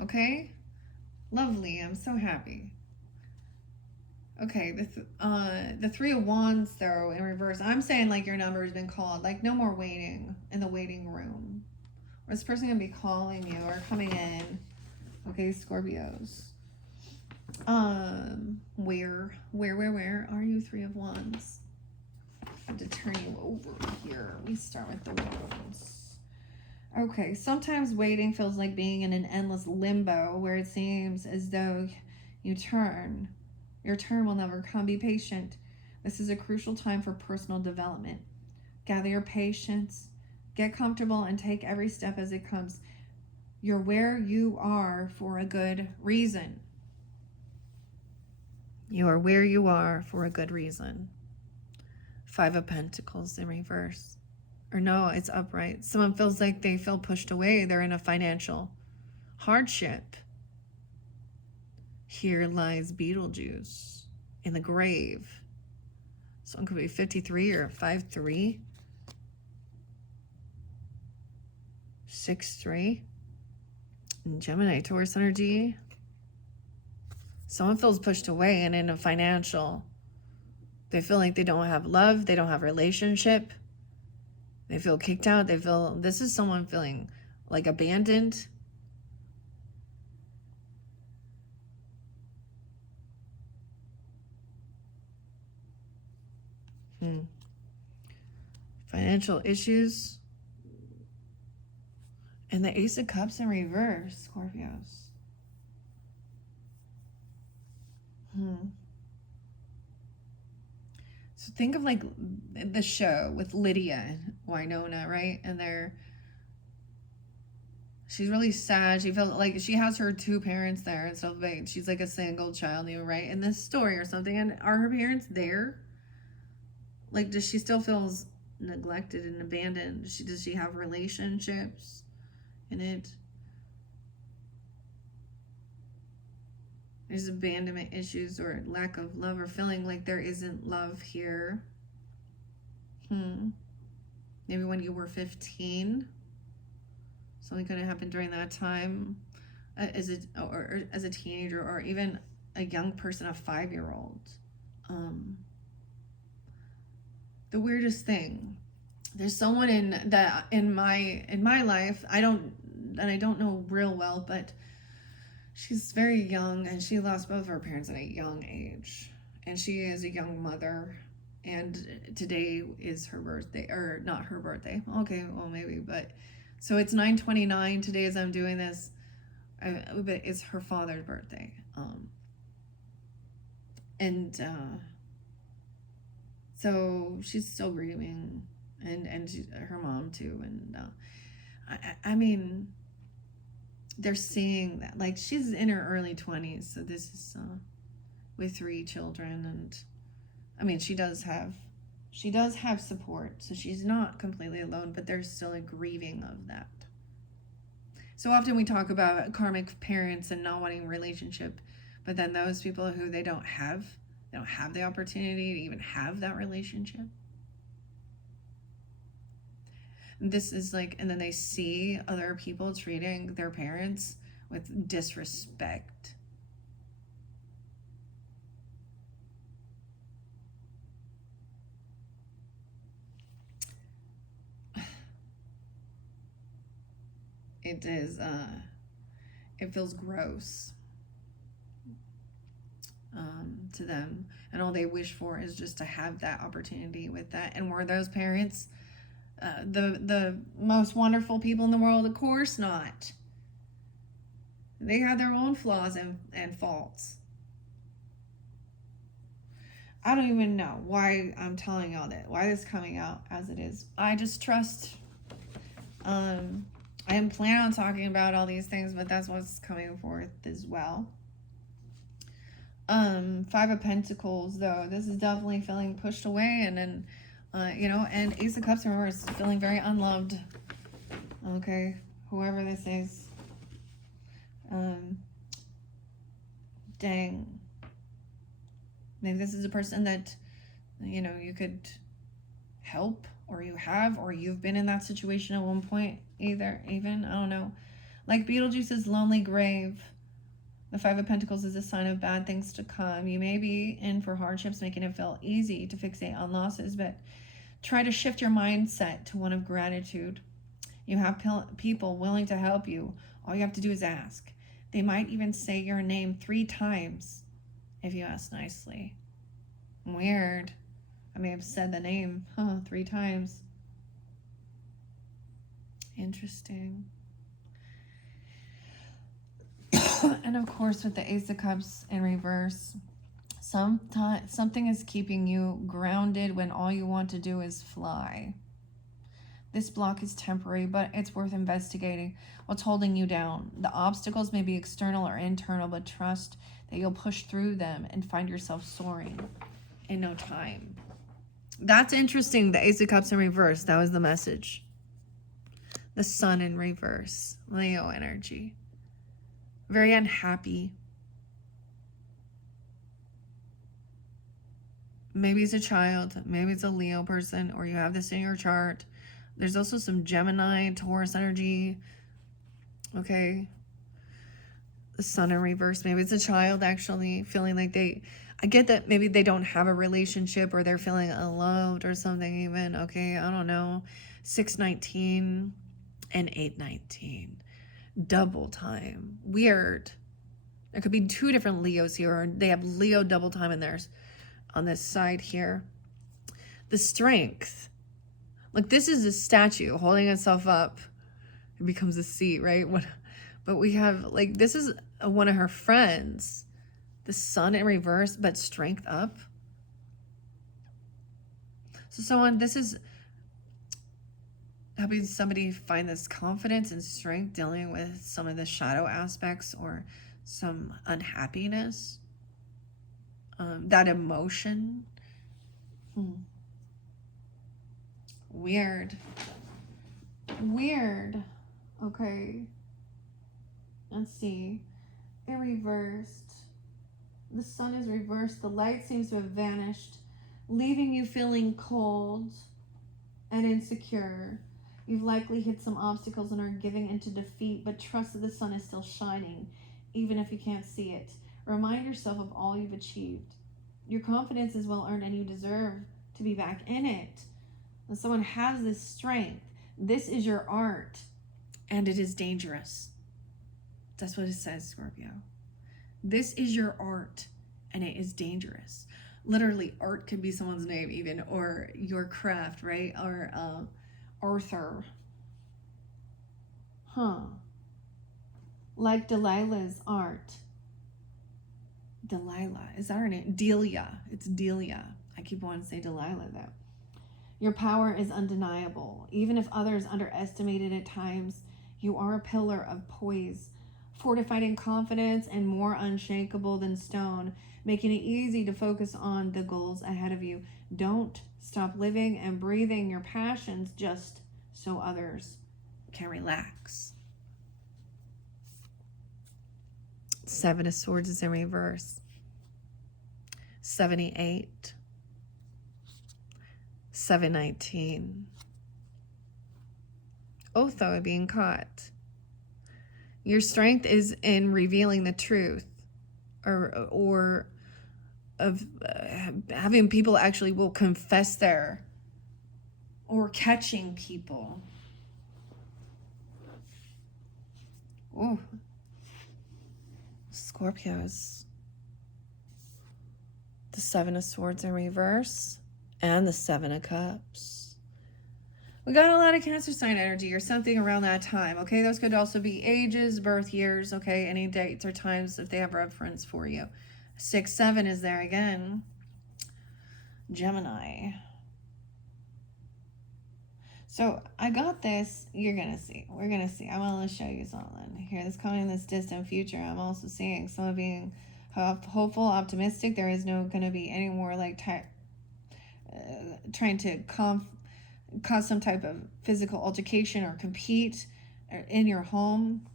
Okay? Lovely. I'm so happy. Okay, the Three of Wands, though, in reverse. I'm saying, like, your number has been called. Like, no more waiting in the waiting room. Or this person going to be calling you or coming in. Okay, Scorpios. Where are you, Three of Wands? I have to turn you over here. We start with the Wands. Okay, sometimes waiting feels like being in an endless limbo where it seems as though your turn will never come. Be patient. This is a crucial time for personal development. Gather your patience, get comfortable, and take every step as it comes. You're where you are for a good reason. You are where you are for a good reason. Five of Pentacles in reverse. Or no, it's upright. Someone feels like they feel pushed away. They're in a financial hardship. Here lies Beetlejuice in the grave. Someone could be 53 or 5'3", 6'3". Gemini, Taurus energy. Someone feels pushed away and in a financial. They feel like they don't have love. They don't have relationship. They feel kicked out. This is someone feeling like abandoned. Financial issues. And the Ace of Cups in reverse, Scorpios. So think of like the show with Lydia and Winona, right? And she's really sad. She felt like she has her two parents there and stuff, but she's like a single child, right? In this story or something. And are her parents there? Like, does she still feel neglected and abandoned? Does she have relationships in it? There's abandonment issues or lack of love, or feeling like there isn't love here. Maybe when you were 15, something could have happened during that time, as a teenager, or even a young person, a 5-year-old. The weirdest thing. There's someone in my life. I don't know real well, but she's very young, and she lost both of her parents at a young age, and she is a young mother. And today is her birthday, or not her birthday. Okay, well maybe, but so it's 9/29 today as I'm doing this, but it's her father's birthday. So she's still grieving, and her mom too, and I mean, they're seeing that, like, she's in her early 20s, so this is with 3 children, and I mean, she does have support, so she's not completely alone, but there's still a grieving of that. So often we talk about karmic parents and not wanting a relationship, but then those people who they don't have the opportunity to even have that relationship. This is like, and then they see other people treating their parents with disrespect. it is, it feels gross to them. And all they wish for is just to have that opportunity with that. And were those parents the most wonderful people in the world? Of course not. They had their own flaws and faults. I don't even know why I'm telling y'all that, why it's coming out as it is. I just trust. I am planning on talking about all these things, but that's what's coming forth as well. Five of Pentacles, though, this is definitely feeling pushed away, and then, and Ace of Cups in reverse, feeling very unloved. Okay, whoever this is. Dang. Maybe this is a person that, you could help, or you have, or you've been in that situation at one point, even, I don't know. Like Beetlejuice's lonely grave. The Five of Pentacles is a sign of bad things to come. You may be in for hardships, making it feel easy to fixate on losses, but try to shift your mindset to one of gratitude. You have people willing to help you. All you have to do is ask. They might even say your name 3 times if you ask nicely. Weird. I may have said the name 3 times. Interesting. And of course, with the Ace of Cups in reverse, something is keeping you grounded when all you want to do is fly. This block is temporary, but it's worth investigating what's holding you down. The obstacles may be external or internal, but trust that you'll push through them and find yourself soaring in no time. That's interesting. The Ace of Cups in reverse. That was the message. The Sun in reverse. Leo energy. Very unhappy. Maybe it's a child. Maybe it's a Leo person, or you have this in your chart. There's also some Gemini, Taurus energy. Okay. The Sun in reverse. Maybe it's a child actually feeling like I get that maybe they don't have a relationship, or they're feeling unloved or something even. Okay, I don't know. 619 and 819. Double time. Weird. There could be 2 different Leos here, or they have Leo double time in theirs on this side here. The Strength. Like, this is a statue holding itself up. It becomes a seat, right? But we have, like, this is one of her friends. The Sun in reverse, but Strength up. So this is helping somebody find this confidence and strength dealing with some of the shadow aspects or some unhappiness. That emotion. Weird. Okay. Let's see. They're reversed. The Sun is reversed. The light seems to have vanished, leaving you feeling cold and insecure. You've likely hit some obstacles and are giving into defeat, but trust that the sun is still shining, even if you can't see it. Remind yourself of all you've achieved. Your confidence is well earned, and you deserve to be back in it. When someone has this strength, this is your art, and it is dangerous. That's what it says, Scorpio. This is your art, and it is dangerous. Literally, art could be someone's name even, or your craft, right? Or Arthur. Like Delilah's art. Delilah, is that her name? Delia. It's Delia. I keep wanting to say Delilah though. Your power is undeniable. Even if others underestimate it at times, you are a pillar of poise, fortified in confidence and more unshakable than stone, making it easy to focus on the goals ahead of you. Don't stop living and breathing your passions just so others can relax. 7 of Swords is in reverse. 78. 719. Otho being caught. Your strength is in revealing the truth, or of having people actually will confess there, or catching people. Ooh. Scorpios. The Seven of Swords in reverse and the Seven of Cups. We got a lot of Cancer sign energy or something around that time, okay? Those could also be ages, birth years, okay? Any dates or times if they have reference for you. 6, 7 is there again. Gemini. So I got this. You're going to see. We're going to see. I want to show you something. Here, this coming in this distant future. I'm also seeing some of being hopeful, optimistic. There is no going to be any more like trying to cause some type of physical altercation or compete in your home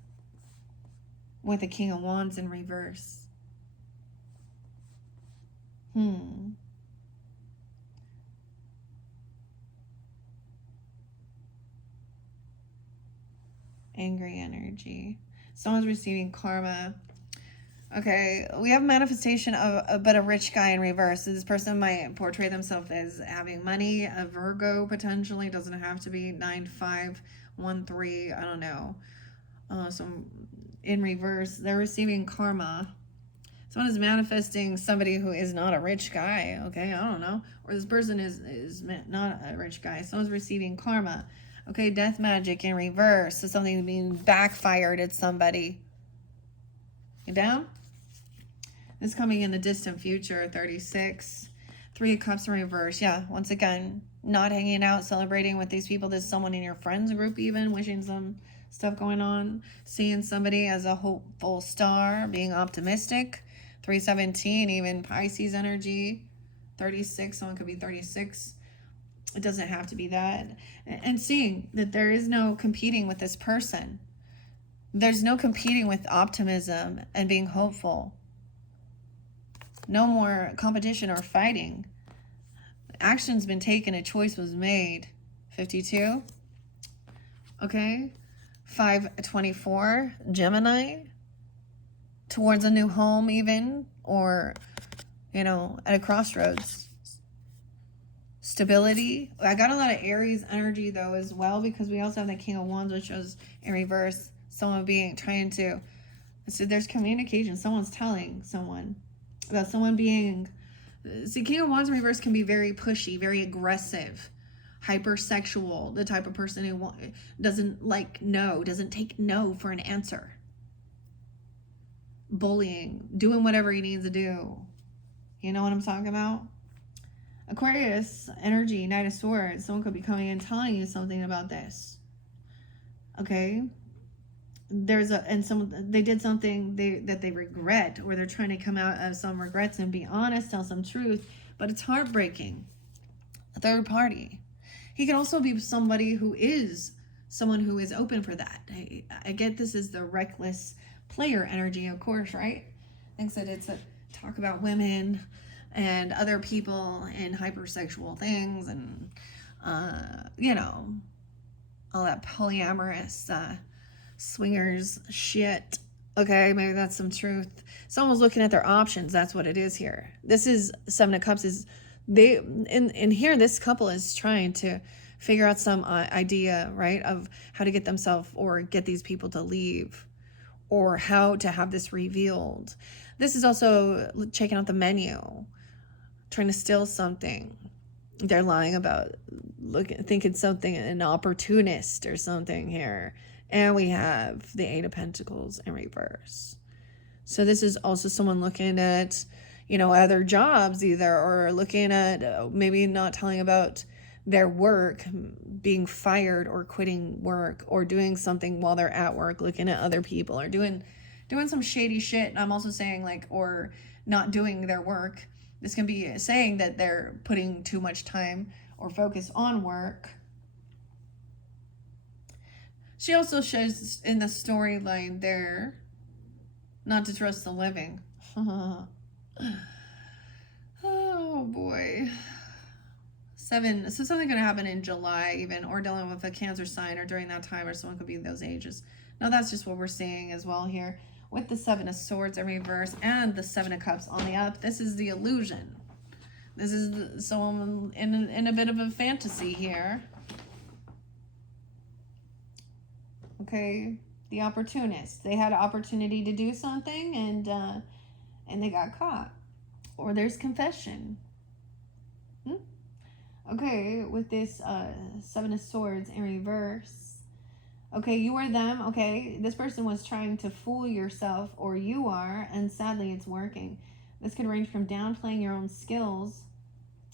with the King of Wands in reverse. Angry energy. Someone's receiving karma. Okay, we have manifestation of but a rich guy in reverse. So this person might portray themselves as having money. A Virgo potentially, doesn't have to be 9513. I don't know. So in reverse, they're receiving karma. Someone is manifesting somebody who is not a rich guy. Okay, I don't know. Or this person is not a rich guy. Someone's receiving karma. Okay, death magic in reverse. So something being backfired at somebody. You down? This coming in the distant future, 36. 3 of Cups in reverse. Yeah, once again, not hanging out, celebrating with these people. There's someone in your friends group even, wishing some stuff going on. Seeing somebody as a hopeful star, being optimistic. 317, even Pisces energy. 36, someone could be 36. It doesn't have to be that. And seeing that there is no competing with this person. There's no competing with optimism and being hopeful. No more competition or fighting. Action's been taken, a choice was made. 52. Okay. 524, Gemini. Towards a new home even, or, you know, at a crossroads. Stability. I got a lot of Aries energy though as well, because we also have the King of Wands, which was in reverse. Someone trying to, so there's communication. Someone's telling someone about someone being, see, King of Wands in reverse can be very pushy, very aggressive, hypersexual, the type of person who doesn't like no, doesn't take no for an answer. Bullying, doing whatever he needs to do. You know what I'm talking about? Aquarius energy, Knight of Swords. Someone could be coming in telling you something about this. Okay? They did something that they regret, or they're trying to come out of some regrets and be honest, tell some truth, but it's heartbreaking. A third party. He can also be somebody who is someone who is open for that. I get this is the reckless player energy, of course, right? Thinks that it's a talk about women and other people and hypersexual things and you know, all that polyamorous swingers shit. Okay, maybe that's some truth. Someone's looking at their options. That's what it is here. This is Seven of Cups. Is they in here? This couple is trying to figure out some idea, right, of how to get themselves or get these people to leave, or how to have this revealed. This is also checking out the menu, trying to steal something. They're lying about thinking something, an opportunist or something here. And we have the Eight of Pentacles in reverse. So this is also someone looking at, you know, other jobs either, or looking at maybe not telling about their work, being fired or quitting work, or doing something while they're at work, looking at other people, or doing some shady shit. And I'm also saying like, or not doing their work. This can be saying that they're putting too much time or focus on work. She also shows in the storyline there not to trust the living. Oh boy. 7. So something going to happen in July even, or dealing with a Cancer sign, or during that time, or someone could be those ages. Now that's just what we're seeing as well here with the 7 of Swords in reverse and the 7 of Cups on the up. This is the illusion. This is someone in a bit of a fantasy here. Okay, The opportunist. They had an opportunity to do something and they got caught. Or there's confession. Okay, with this Seven of Swords in reverse. Okay, you are them. Okay, this person was trying to fool yourself, or you are, and sadly it's working. This could range from downplaying your own skills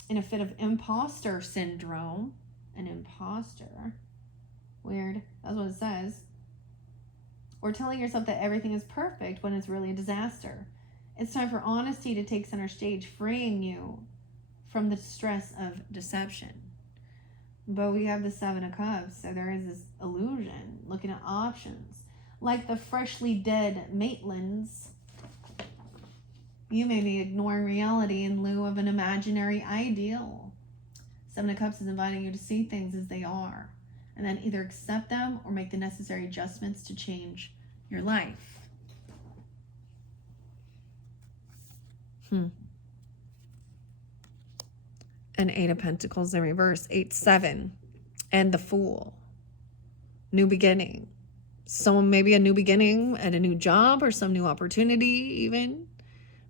in a fit of imposter syndrome. An imposter. Weird. That's what it says. Or telling yourself that everything is perfect when it's really a disaster. It's time for honesty to take center stage, freeing you from the stress of deception. But we have the Seven of Cups, so there is this illusion, looking at options. Like the freshly dead Maitlands, you may be ignoring reality in lieu of an imaginary ideal. Seven of Cups is inviting you to see things as they are, and then either accept them or make the necessary adjustments to change your life. And Eight of Pentacles in reverse, 8-7, and the Fool. New beginning. Someone, maybe a new beginning at a new job or some new opportunity even.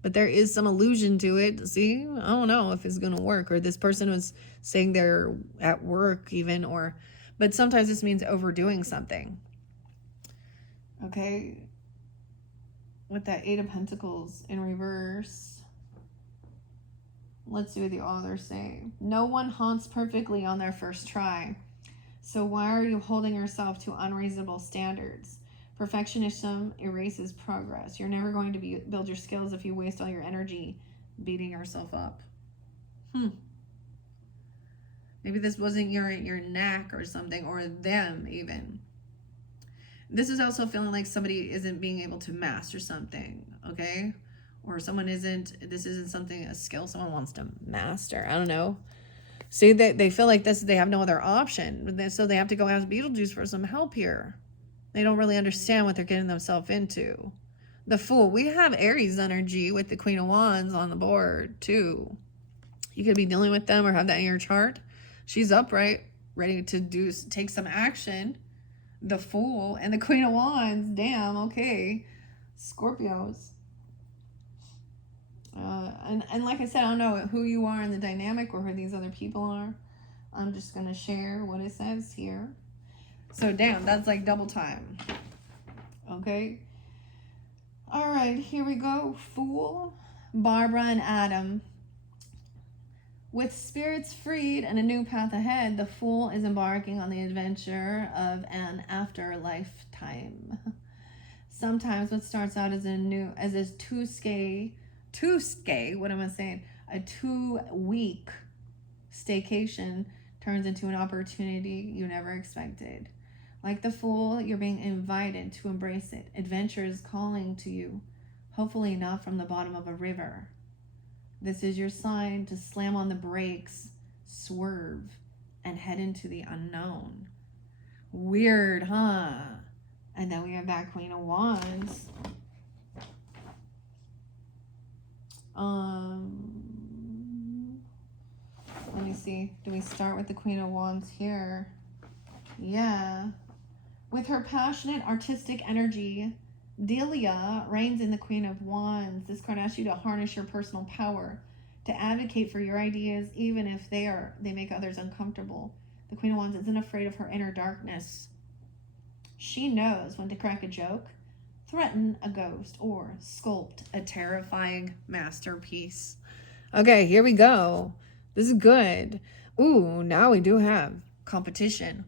But there is some illusion to it. See, I don't know if it's going to work. Or this person was saying they're at work even. But sometimes this means overdoing something. Okay. With that Eight of Pentacles in reverse. Let's see what the authors say. No one haunts perfectly on their first try. So why are you holding yourself to unreasonable standards? Perfectionism erases progress. You're never going to build your skills if you waste all your energy beating yourself up. Maybe this wasn't your knack or something, or them even. This is also feeling like somebody isn't being able to master something, okay? Or this isn't something, a skill someone wants to master. I don't know. See, they feel like they have no other option. So they have to go ask Beetlejuice for some help here. They don't really understand what they're getting themselves into. The Fool. We have Aries energy with the Queen of Wands on the board too. You could be dealing with them or have that in your chart. She's upright, ready to take some action. The Fool and the Queen of Wands. Damn, okay. Scorpios. And like I said, I don't know who you are in the dynamic or who these other people are. I'm just going to share what it says here. So, damn, that's like double time. Okay. All right, here we go. Fool, Barbara and Adam. With spirits freed and a new path ahead, the Fool is embarking on the adventure of an afterlifetime. Sometimes what starts out as a 2-week staycation turns into an opportunity you never expected. Like the Fool, you're being invited to embrace it. Adventure is calling to you, hopefully not from the bottom of a river. This is your sign to slam on the brakes, swerve, and head into the unknown. Weird, huh? And then we have that Queen of Wands. Let me see. Do we start with the Queen of Wands here? Yeah. With her passionate, artistic energy, Delia reigns in the Queen of Wands. This card asks you to harness your personal power, to advocate for your ideas, even if they make others uncomfortable. The Queen of Wands isn't afraid of her inner darkness. She knows when to crack a joke, threaten a ghost, or sculpt a terrifying masterpiece. Okay, here we go. This is good. Ooh, now we do have competition,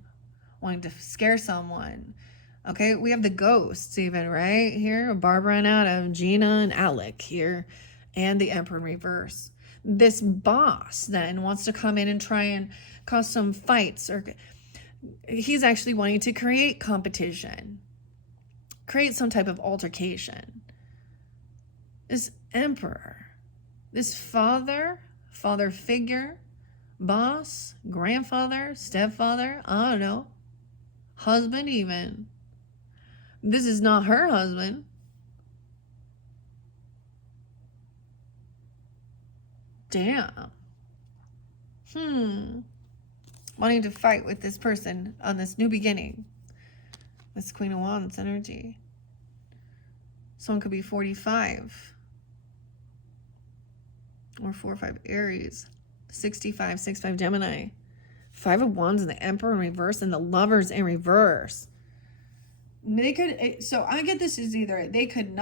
wanting to scare someone. Okay, we have the ghosts even, right? Here, Barbara and Adam, Gina and Alec here, and the Emperor in reverse. This boss then wants to come in and try and cause some fights, or he's actually wanting to create competition, create some type of altercation. This Emperor, this father figure, boss, grandfather, stepfather, I don't know, husband even. This is not her husband. Damn. Wanting to fight with this person on this new beginning. This Queen of Wands energy. Someone could be 45. Or 4 or 5 Aries. 65, 6-5 Gemini. 5 of Wands and the Emperor in reverse and the Lovers in reverse. They could, so I get this is either they could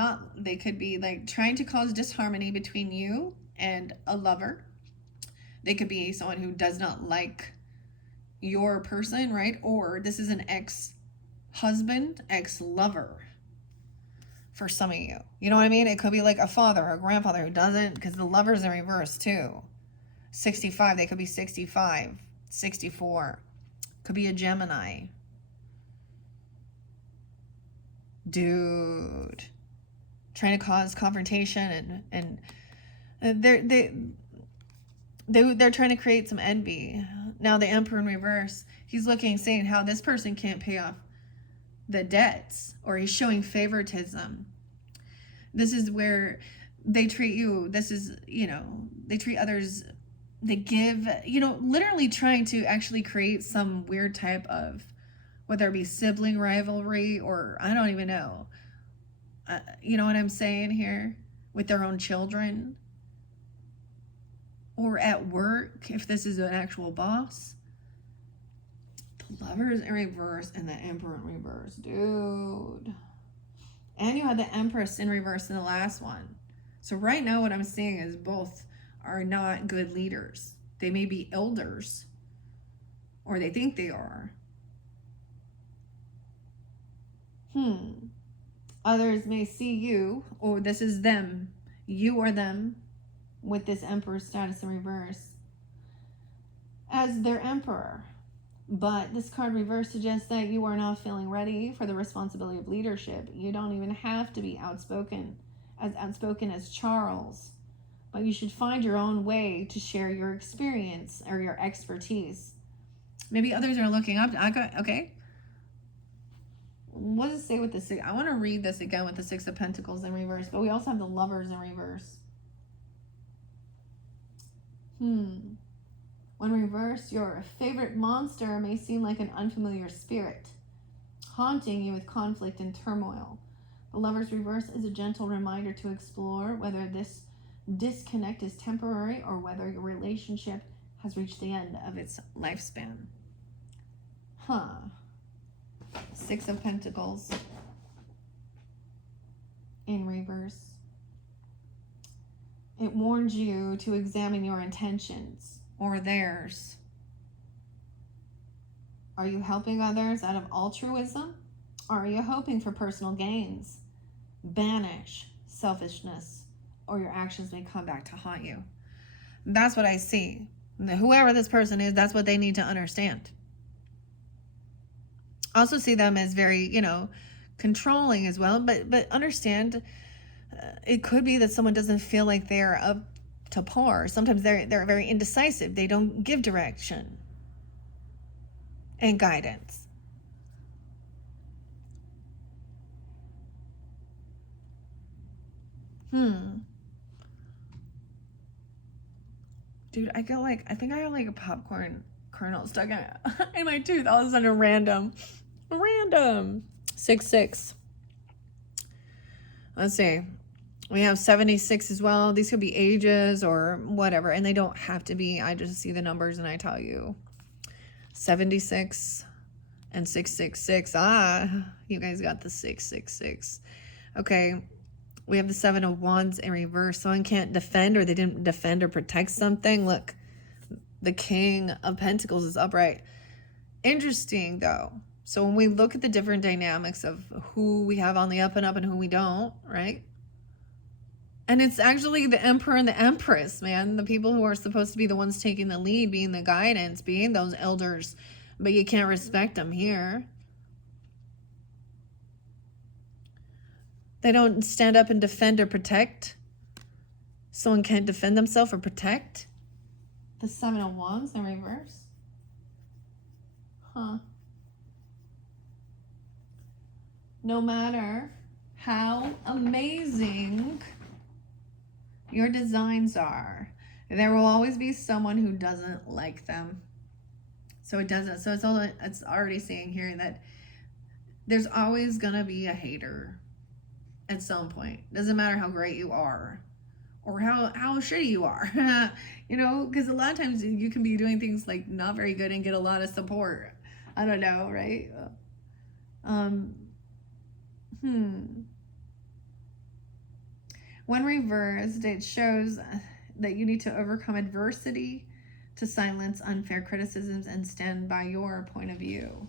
be like trying to cause disharmony between you and a lover. They could be someone who does not like your person, right? Or this is an ex-husband, ex-lover for some of you. You know what I mean? It could be like a father or a grandfather who doesn't, because the Lover's in reverse too. 65, they could be 65, 64. Could be a Gemini. Dude. Trying to cause confrontation and they're trying to create some envy. Now the Emperor in reverse, he's looking, saying how this person can't pay off the debts, or he's showing favoritism. This is where they treat you, this is, you know, they treat others, they give, you know, literally trying to actually create some weird type of, whether it be sibling rivalry or I don't even know. You know what I'm saying here? With their own children. Or at work, if this is an actual boss. The Lovers in reverse and the Emperor in reverse. Dude. And you had the Empress in reverse in the last one. So right now what I'm seeing is both are not good leaders. They may be elders. Or they think they are. Others may see you, or this is them, you or them, with this Emperor status in reverse, as their emperor. But this card reverse suggests that you are not feeling ready for the responsibility of leadership. You don't even have to be outspoken as Charles, but you should find your own way to share your experience or your expertise. Maybe others are looking up. Okay. What does it say with the six? I want to read this again with the Six of Pentacles in reverse, but we also have the Lovers in reverse. When reversed, your favorite monster may seem like an unfamiliar spirit, haunting you with conflict and turmoil. The Lovers reverse is a gentle reminder to explore whether this disconnect is temporary or whether your relationship has reached the end of its lifespan. Six of Pentacles in reverse. It warns you to examine your intentions or theirs. Are you helping others out of altruism, or are you hoping for personal gains? Banish selfishness, or your actions may come back to haunt you. That's what I see. Whoever this person is, that's what they need to understand. I also see them as very, you know, controlling as well, but understand it could be that someone doesn't feel like they're up to par. Sometimes they're very indecisive. They don't give direction and guidance. Dude, I think I got like a popcorn kernel stuck in my tooth. All of a sudden, random. 6-6. Let's see. We have 76 as well. These could be ages or whatever, and they don't have to be. I just see the numbers and I tell you. 76 and 666. You guys got the 666. Okay. We have the Seven of Wands in reverse. Someone can't defend, or they didn't defend or protect something. Look, the King of Pentacles is upright. Interesting, though. So when we look at the different dynamics of who we have on the up and up and who we don't, right? And it's actually the Emperor and the Empress, man. The people who are supposed to be the ones taking the lead, being the guidance, being those elders. But you can't respect them here. They don't stand up and defend or protect. Someone can't defend themselves or protect. The Seven of Wands in reverse. No matter how amazing your designs are, there will always be someone who doesn't like them. So it's already saying here that there's always gonna be a hater at some point. Doesn't matter how great you are or how shitty you are. You know, because a lot of times you can be doing things like not very good and get a lot of support. I don't know, right? um When reversed, it shows that you need to overcome adversity to silence unfair criticisms and stand by your point of view.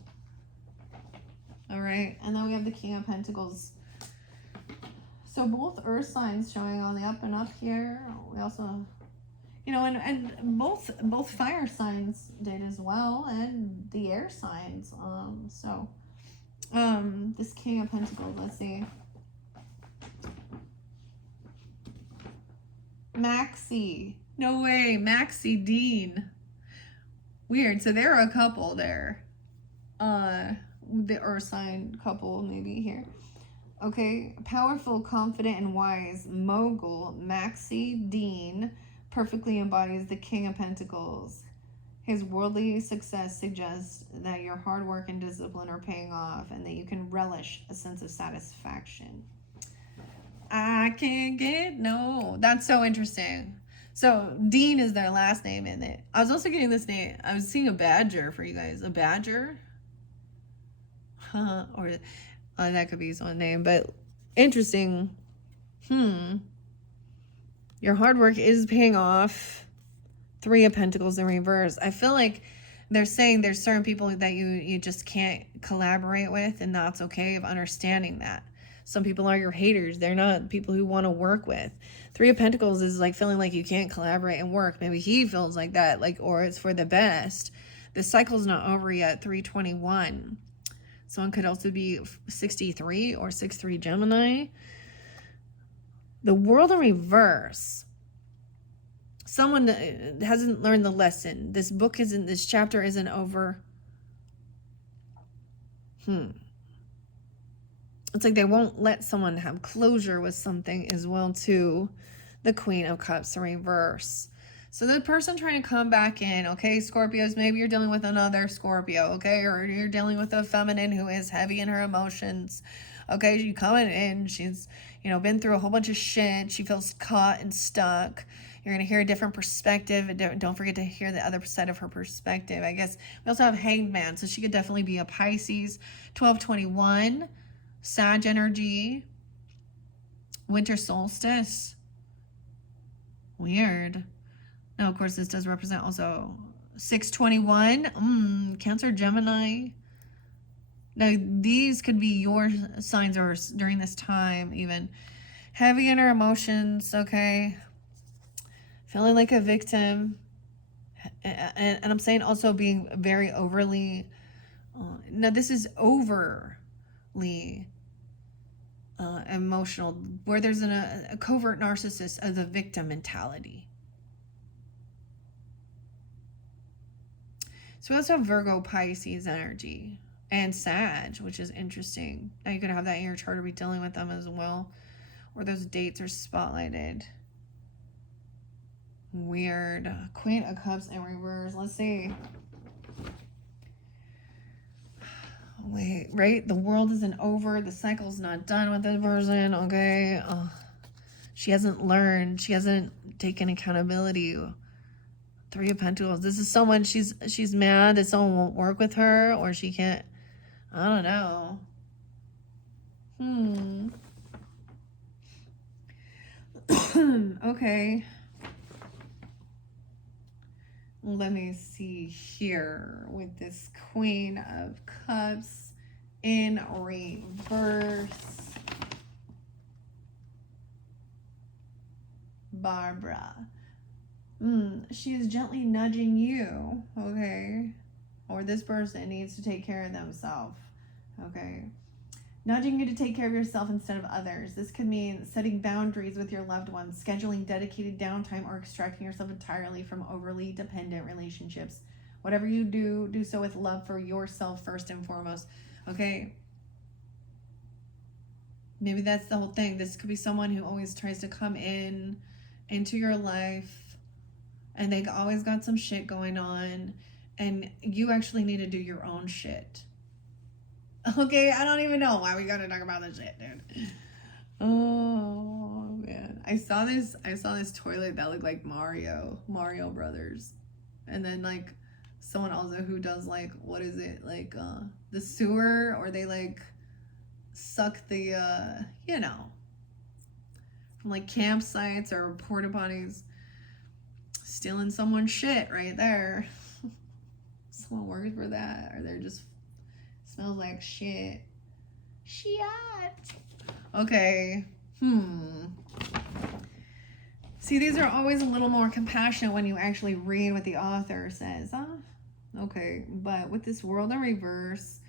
All right, and then we have the King of Pentacles. So both earth signs showing on the up and up here. We also, you know, and both fire signs did as well, and the air signs. This King of Pentacles, let's see. Maxie. No way. Maxie Dean. Weird. So there are a couple there. The earth sign couple maybe here. Okay. Powerful, confident, and wise mogul Maxie Dean perfectly embodies the King of Pentacles. His worldly success suggests that your hard work and discipline are paying off and that you can relish a sense of satisfaction. I can't get no. That's so interesting. So Dean is their last name in it. I was also getting this name. I was seeing a badger for you guys. A badger? Or that could be someone's name, but interesting. Your hard work is paying off. 3 of Pentacles in reverse. I feel like they're saying there's certain people that you just can't collaborate with, and that's okay, of understanding that. Some people are your haters. They're not people who want to work with. 3 of Pentacles is like feeling like you can't collaborate and work. Maybe he feels like that, like, or it's for the best. The cycle's not over yet. 321. Someone could also be 63 or 63 Gemini. The World in reverse. Someone hasn't learned the lesson. This chapter isn't over. It's like they won't let someone have closure with something as well, too. The Queen of Cups in reverse. So the person trying to come back in, okay, Scorpios, maybe you're dealing with another Scorpio, okay, or you're dealing with a feminine who is heavy in her emotions, okay, you coming in, she's, you know, been through a whole bunch of shit, she feels caught and stuck. You're going to hear a different perspective, and don't forget to hear the other side of her perspective. I guess we also have Hanged Man, so she could definitely be a Pisces. 1221, Sag energy, winter solstice. Weird. Now, of course, this does represent also 621, Cancer, Gemini. Now, these could be your signs or during this time even. Heavy in her emotions, okay. Feeling like a victim. And I'm saying also being very overly, now this is overly emotional, where there's a covert narcissist of the victim mentality. So we also have Virgo, Pisces energy, and Sag, which is interesting. Now you could have that in your chart or be dealing with them as well, or those dates are spotlighted. Weird. Queen of Cups in reverse. Let's see. Wait, right? The world isn't over. The cycle's not done with this person, okay? She hasn't learned. She hasn't taken accountability. 3 of Pentacles. This is someone, she's mad that someone won't work with her, or she can't, I don't know. Okay. Let me see here with this Queen of Cups in reverse. Barbara. She is gently nudging you, okay? Or this person needs to take care of themselves, okay? Nudging you to take care of yourself instead of others. This could mean setting boundaries with your loved ones, scheduling dedicated downtime, or extracting yourself entirely from overly dependent relationships. Whatever you do, do so with love for yourself first and foremost, okay? Maybe that's the whole thing. This could be someone who always tries to come into your life, and they always got some shit going on, and you actually need to do your own shit. Okay, I don't even know why we gotta talk about this shit, dude. Oh man, I saw this toilet that looked like Mario Brothers, and then like someone also who does like what is it like the sewer, or they like suck the from like campsites or porta potties, stealing someone's shit right there. Someone works for that, or they're just smells like shit. Shit. Okay. See, these are always a little more compassionate when you actually read what the author says, huh? Okay, but with this world in reverse,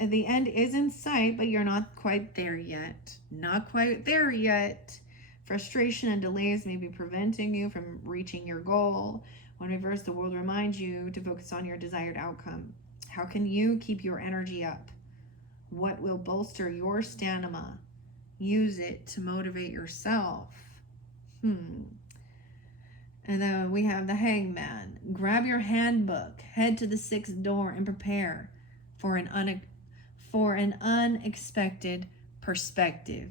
the end is in sight, but you're not quite there yet. Not quite there yet. Frustration and delays may be preventing you from reaching your goal. When reverse, the world reminds you to focus on your desired outcome. How can you keep your energy up? What will bolster your stamina? Use it to motivate yourself. And then we have the Hangman. Grab your handbook, head to the 6th door, and prepare for an unexpected perspective.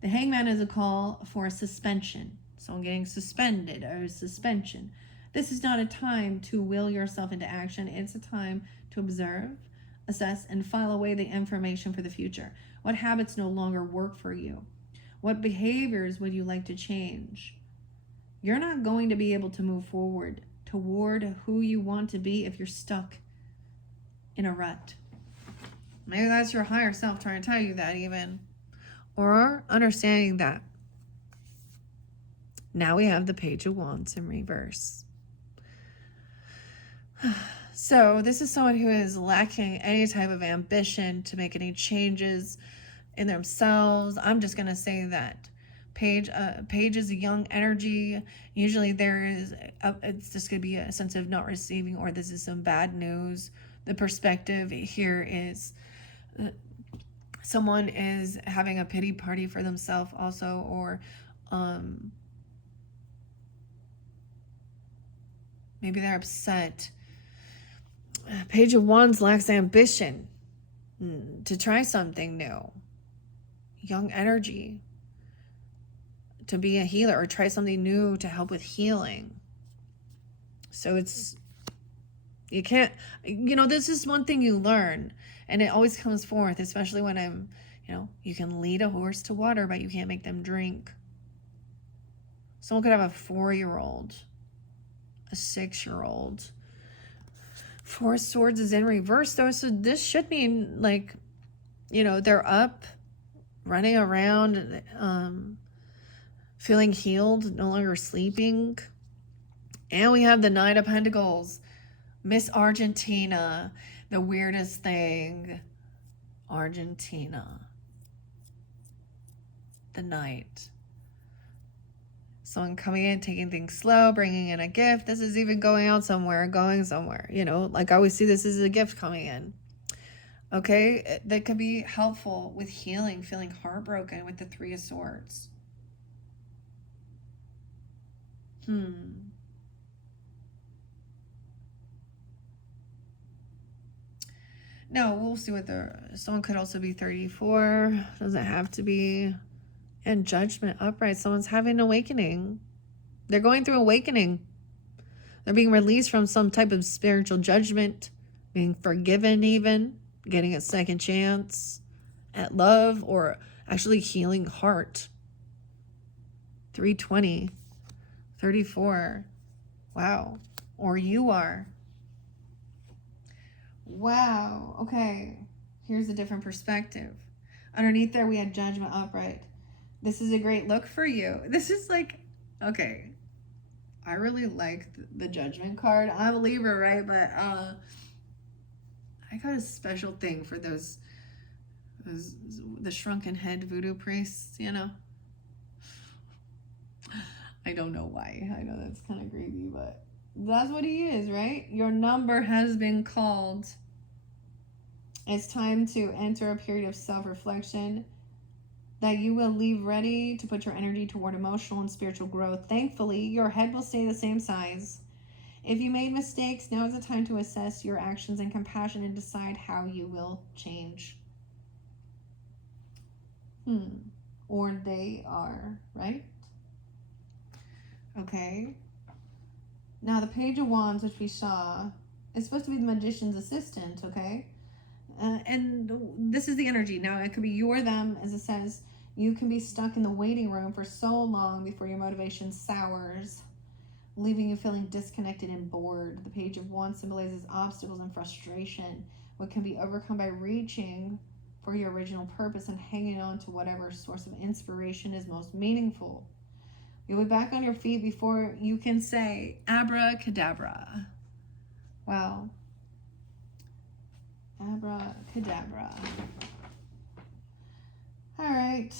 The Hangman is a call for a suspension. Someone getting suspended or suspension. This is not a time to will yourself into action. It's a time to observe, assess, and file away the information for the future. What habits no longer work for you? What behaviors would you like to change? You're not going to be able to move forward toward who you want to be if you're stuck in a rut. Maybe that's your higher self trying to tell you that even. Or understanding that. Now we have the Page of Wands in reverse. So this is someone who is lacking any type of ambition to make any changes in themselves. I'm just going to say that Page is a young energy. Usually it's just going to be a sense of not receiving, or this is some bad news. The perspective here is someone is having a pity party for themselves also, or maybe they're upset. Page of Wands lacks ambition to try something new. Young energy. To be a healer or try something new to help with healing. So you can't, this is one thing you learn, and it always comes forth, especially when you can lead a horse to water, but you can't make them drink. Someone could have a 4-year-old, a 6-year-old. 4 Swords is in reverse though, so this should mean they're up, running around, feeling healed, no longer sleeping. And we have the Knight of Pentacles. Miss Argentina. The weirdest thing. Argentina. The Knight. Someone coming in, taking things slow, bringing in a gift. This is even going somewhere. Like I always see this as a gift coming in. Okay? That could be helpful with healing, feeling heartbroken with the 3 of Swords. No, we'll see what someone could also be 34. Doesn't have to be. And Judgment upright. Someone's having an awakening. They're going through awakening. They're being released from some type of spiritual judgment, being forgiven even, getting a second chance at love, or actually healing heart. 320. 34. Wow. Or you are. Wow. Okay. Here's a different perspective. Underneath there, we had Judgment upright. This is a great look for you. This is okay. I really like the Judgment card. I'm a Libra, right? But I got a special thing for the shrunken head voodoo priests, I don't know why. I know that's kind of greedy, but that's what he is, right? Your number has been called. It's time to enter a period of self-reflection that you will leave ready to put your energy toward emotional and spiritual growth. Thankfully, your head will stay the same size, If you made mistakes, now is the time to assess your actions and compassion and decide how you will change. Or they are, right? Okay. Now the Page of Wands, which we saw, is supposed to be the magician's assistant, okay? And this is the energy. Now it could be you or them, as it says. You can be stuck in the waiting room for so long before your motivation sours, leaving you feeling disconnected and bored. The Page of Wands symbolizes obstacles and frustration, what can be overcome by reaching for your original purpose and hanging on to whatever source of inspiration is most meaningful. You'll be back on your feet before you can say abracadabra. Wow. Abracadabra. All right.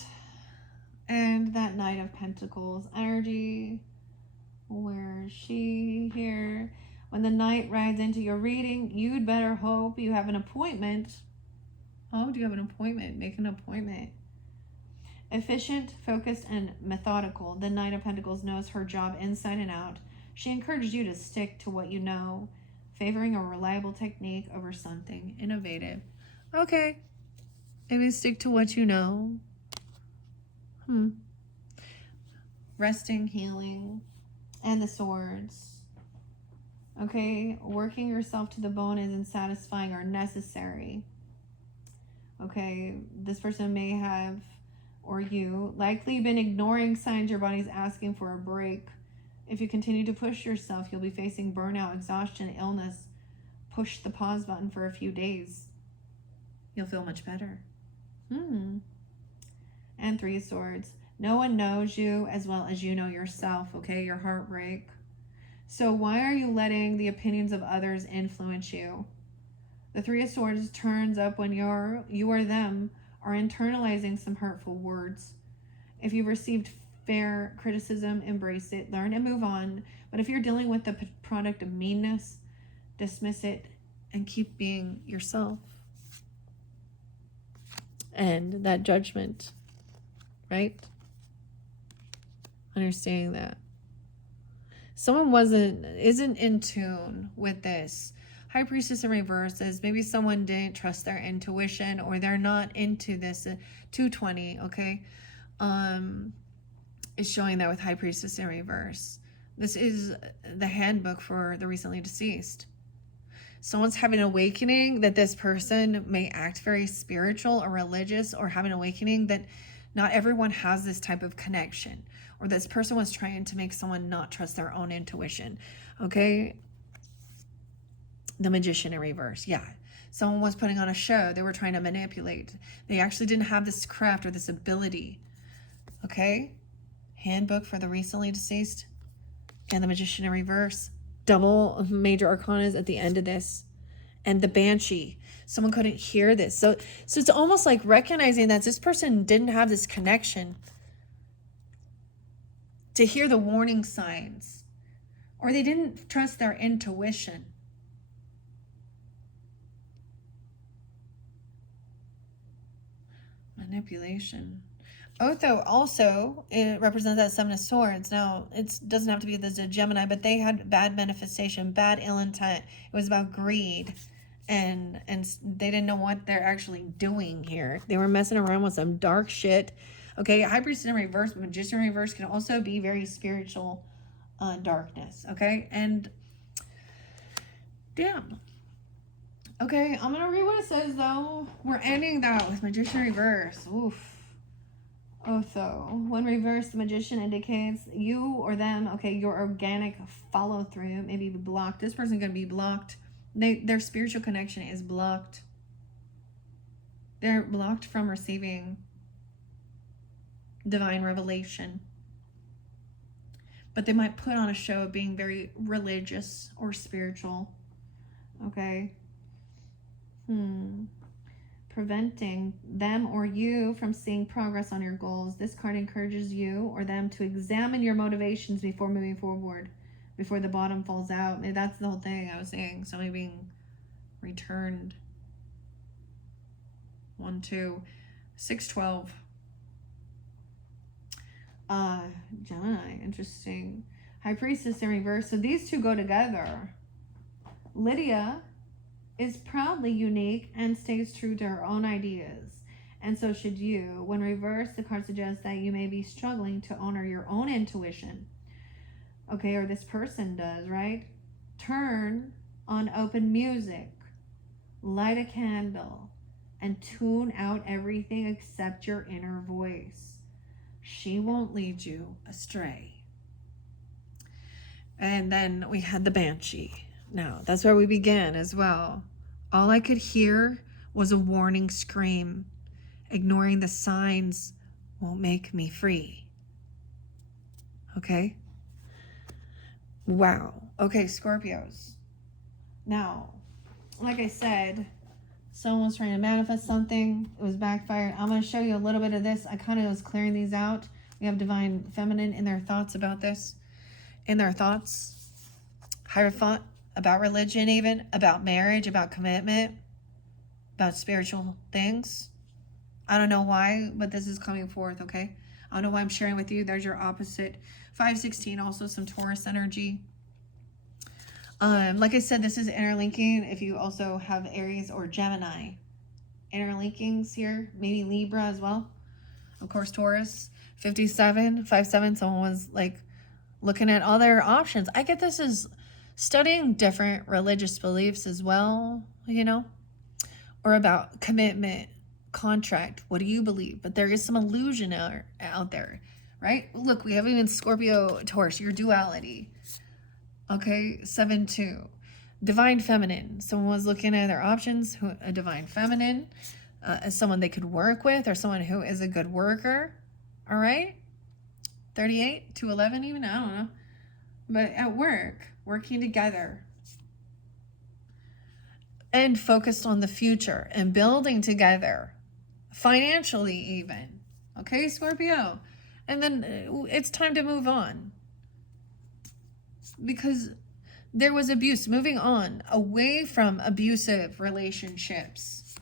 And that Knight of Pentacles energy. Where is she here? When the Knight rides into your reading, you'd better hope you have an appointment. Oh, do you have an appointment? Make an appointment. Efficient, focused, and methodical, the Knight of Pentacles knows her job inside and out. She encouraged you to stick to what you know, favoring a reliable technique over something innovative. Okay. Maybe stick to what you know. Resting, healing, and the swords. Okay. Working yourself to the bone isn't satisfying or necessary. Okay. This person may have, or you, likely been ignoring signs your body's asking for a break. If you continue to push yourself, you'll be facing burnout, exhaustion, illness. Push the pause button for a few days. You'll feel much better. And Three of Swords. No one knows you as well as you know yourself, okay? Your heartbreak. So why are you letting the opinions of others influence you? The Three of Swords turns up when you or them are internalizing some hurtful words. If you've received fair criticism, embrace it, learn and move on. But if you're dealing with the product of meanness, dismiss it and keep being yourself. And that judgment, right? Understanding that someone isn't in tune with this. High Priestess in reverse says maybe someone didn't trust their intuition, or they're not into this. 220, okay, is showing that with High Priestess in reverse. This is the handbook for the recently deceased. Someone's having an awakening that this person may act very spiritual or religious, or have an awakening that not everyone has this type of connection, or this person was trying to make someone not trust their own intuition. Okay. The Magician in reverse. Yeah. Someone was putting on a show. They were trying to manipulate. They actually didn't have this craft or this ability. Okay. Handbook for the recently deceased and the Magician in reverse. Double major arcanas at the end of this. And the Banshee. Someone couldn't hear this. So it's almost like recognizing that this person didn't have this connection to hear the warning signs, or they didn't trust their intuition. Manipulation. Otho also, it represents that Seven of Swords. Now, it doesn't have to be the Gemini, but they had bad manifestation, bad ill intent. It was about greed, and they didn't know what they're actually doing here. They were messing around with some dark shit. Okay, High Priestess in reverse, but Magician in reverse can also be very spiritual darkness. Okay, and damn. Okay, I'm gonna read what it says though. We're ending that with Magician in reverse. Oof. Otho. When reversed, the Magician indicates you or them, okay, your organic follow through may be blocked. This person's going to be blocked. Their spiritual connection is blocked. They're blocked from receiving divine revelation. But they might put on a show of being very religious or spiritual. Okay. Preventing them or you from seeing progress on your goals. This card encourages you or them to examine your motivations before moving forward, before the bottom falls out. Maybe that's the whole thing I was saying. Somebody being returned. 1, 2, 6, 12. Gemini, interesting. High Priestess in reverse. So these two go together. Lydia is proudly unique and stays true to her own ideas. And so should you. When reversed, the card suggests that you may be struggling to honor your own intuition. Okay, or this person does, right? Turn on open music, light a candle, and tune out everything except your inner voice. She won't lead you astray. And then we had the Banshee. Now, that's where we began as well. All I could hear was a warning scream. Ignoring the signs won't make me free. Okay? Wow. Okay, Scorpios. Now, like I said, someone was trying to manifest something. It was backfired. I'm going to show you a little bit of this. I kind of was clearing these out. We have divine feminine in their thoughts about this. In their thoughts. Hierophant about religion even. About marriage. About commitment. About spiritual things. I don't know why, but this is coming forth, okay? I don't know why I'm sharing with you. There's your opposite. 516, also some Taurus energy. Like I said, this is interlinking. If you also have Aries or Gemini. Interlinkings here. Maybe Libra as well. Of course, Taurus. 57, 57. Someone was like looking at all their options. I get this as studying different religious beliefs as well, you know? Or about commitment. Contract, what do you believe? But there is some illusion out there, right? Look, we have even Scorpio, Taurus, your duality. Okay, 7-2. Divine feminine. Someone was looking at their options. A divine feminine, as someone they could work with, or someone who is a good worker. All right, 38 to 11, even, I don't know. But at work, working together. And focused on the future and building together. Financially even. Okay, Scorpio? And then it's time to move on. Because there was abuse. Moving on. Away from abusive relationships.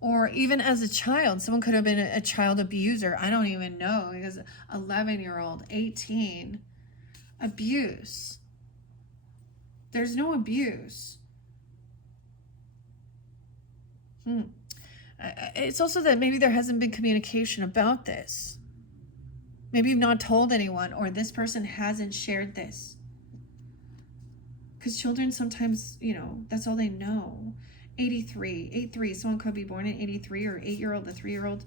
Or even as a child. Someone could have been a child abuser. I don't even know. Because 11-year-old, 18. Abuse. There's no abuse. It's also that maybe there hasn't been communication about this. Maybe you've not told anyone, or this person hasn't shared this. Because children sometimes, you know, that's all they know. 83, someone could be born in 83, or 8-year-old, a 3-year-old.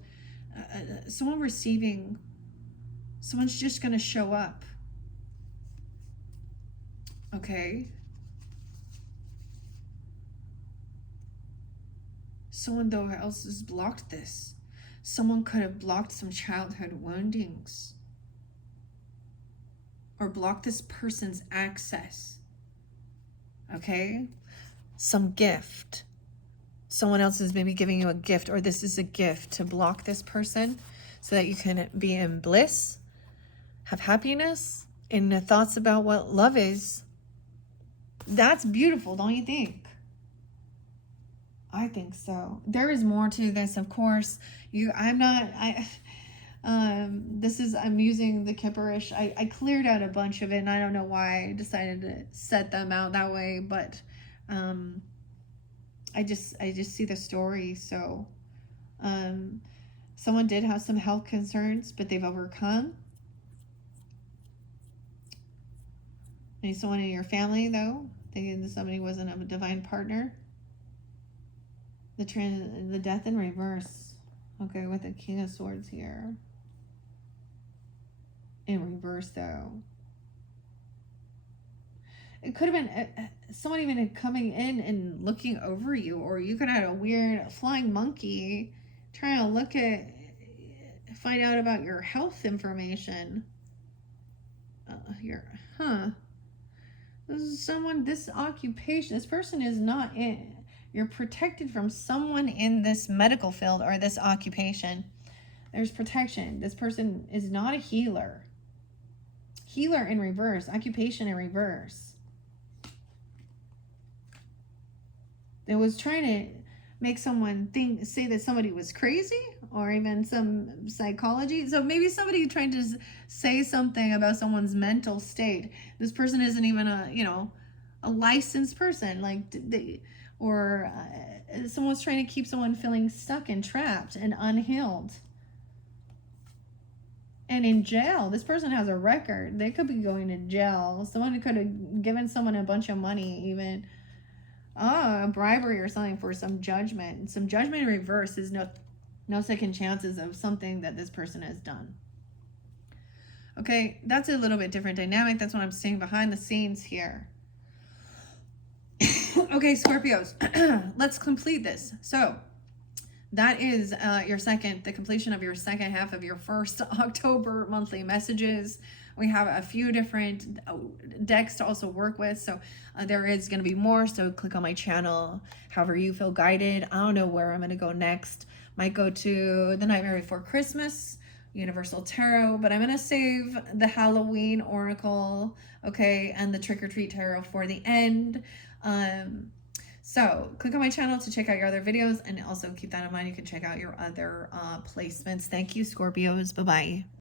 Someone receiving, someone's just going to show up. Okay? Someone, though, else has blocked this. Someone could have blocked some childhood woundings. Or blocked this person's access. Okay? Some gift. Someone else is maybe giving you a gift, or this is a gift to block this person so that you can be in bliss, have happiness, and the thoughts about what love is. That's beautiful, don't you think? I think so. There is more to this, of course. I'm using the Kipperish. I cleared out a bunch of it, and I don't know why I decided to set them out that way, but I just see the story. So someone did have some health concerns, but they've overcome. Maybe someone in your family, though, thinking somebody wasn't a divine partner. The death in reverse. Okay, with the King of Swords here. In reverse, though. It could have been someone even coming in and looking over you, or you could have had a weird flying monkey trying to find out about your health information. This is someone, this occupation, this person is not in. You're protected from someone in this medical field or this occupation. There's protection. This person is not a healer. Healer in reverse. Occupation in reverse. It was trying to make someone say that somebody was crazy, or even some psychology. So maybe somebody trying to say something about someone's mental state. This person isn't even a licensed person, like or someone's trying to keep someone feeling stuck and trapped and unhealed and in jail. This person has a record. They could be going to jail. Someone could have given someone a bunch of money, even a bribery or something, for some judgment. Some judgment in reverse is no second chances of something that this person has done. Okay, that's a little bit different dynamic. That's what I'm seeing behind the scenes here. Okay, Scorpios, let's complete this. So that is the completion of your second half of your first October monthly messages. We have a few different decks to also work with, so there is going to be more, so click on my channel however you feel guided. I don't know where I'm going to go next. Might go to the Nightmare Before Christmas, Universal Tarot, but I'm going to save the Halloween Oracle, okay, and the Trick or Treat Tarot for the end. So click on my channel to check out your other videos, and also keep that in mind. You can check out your other placements. Thank you, Scorpios. Bye-bye.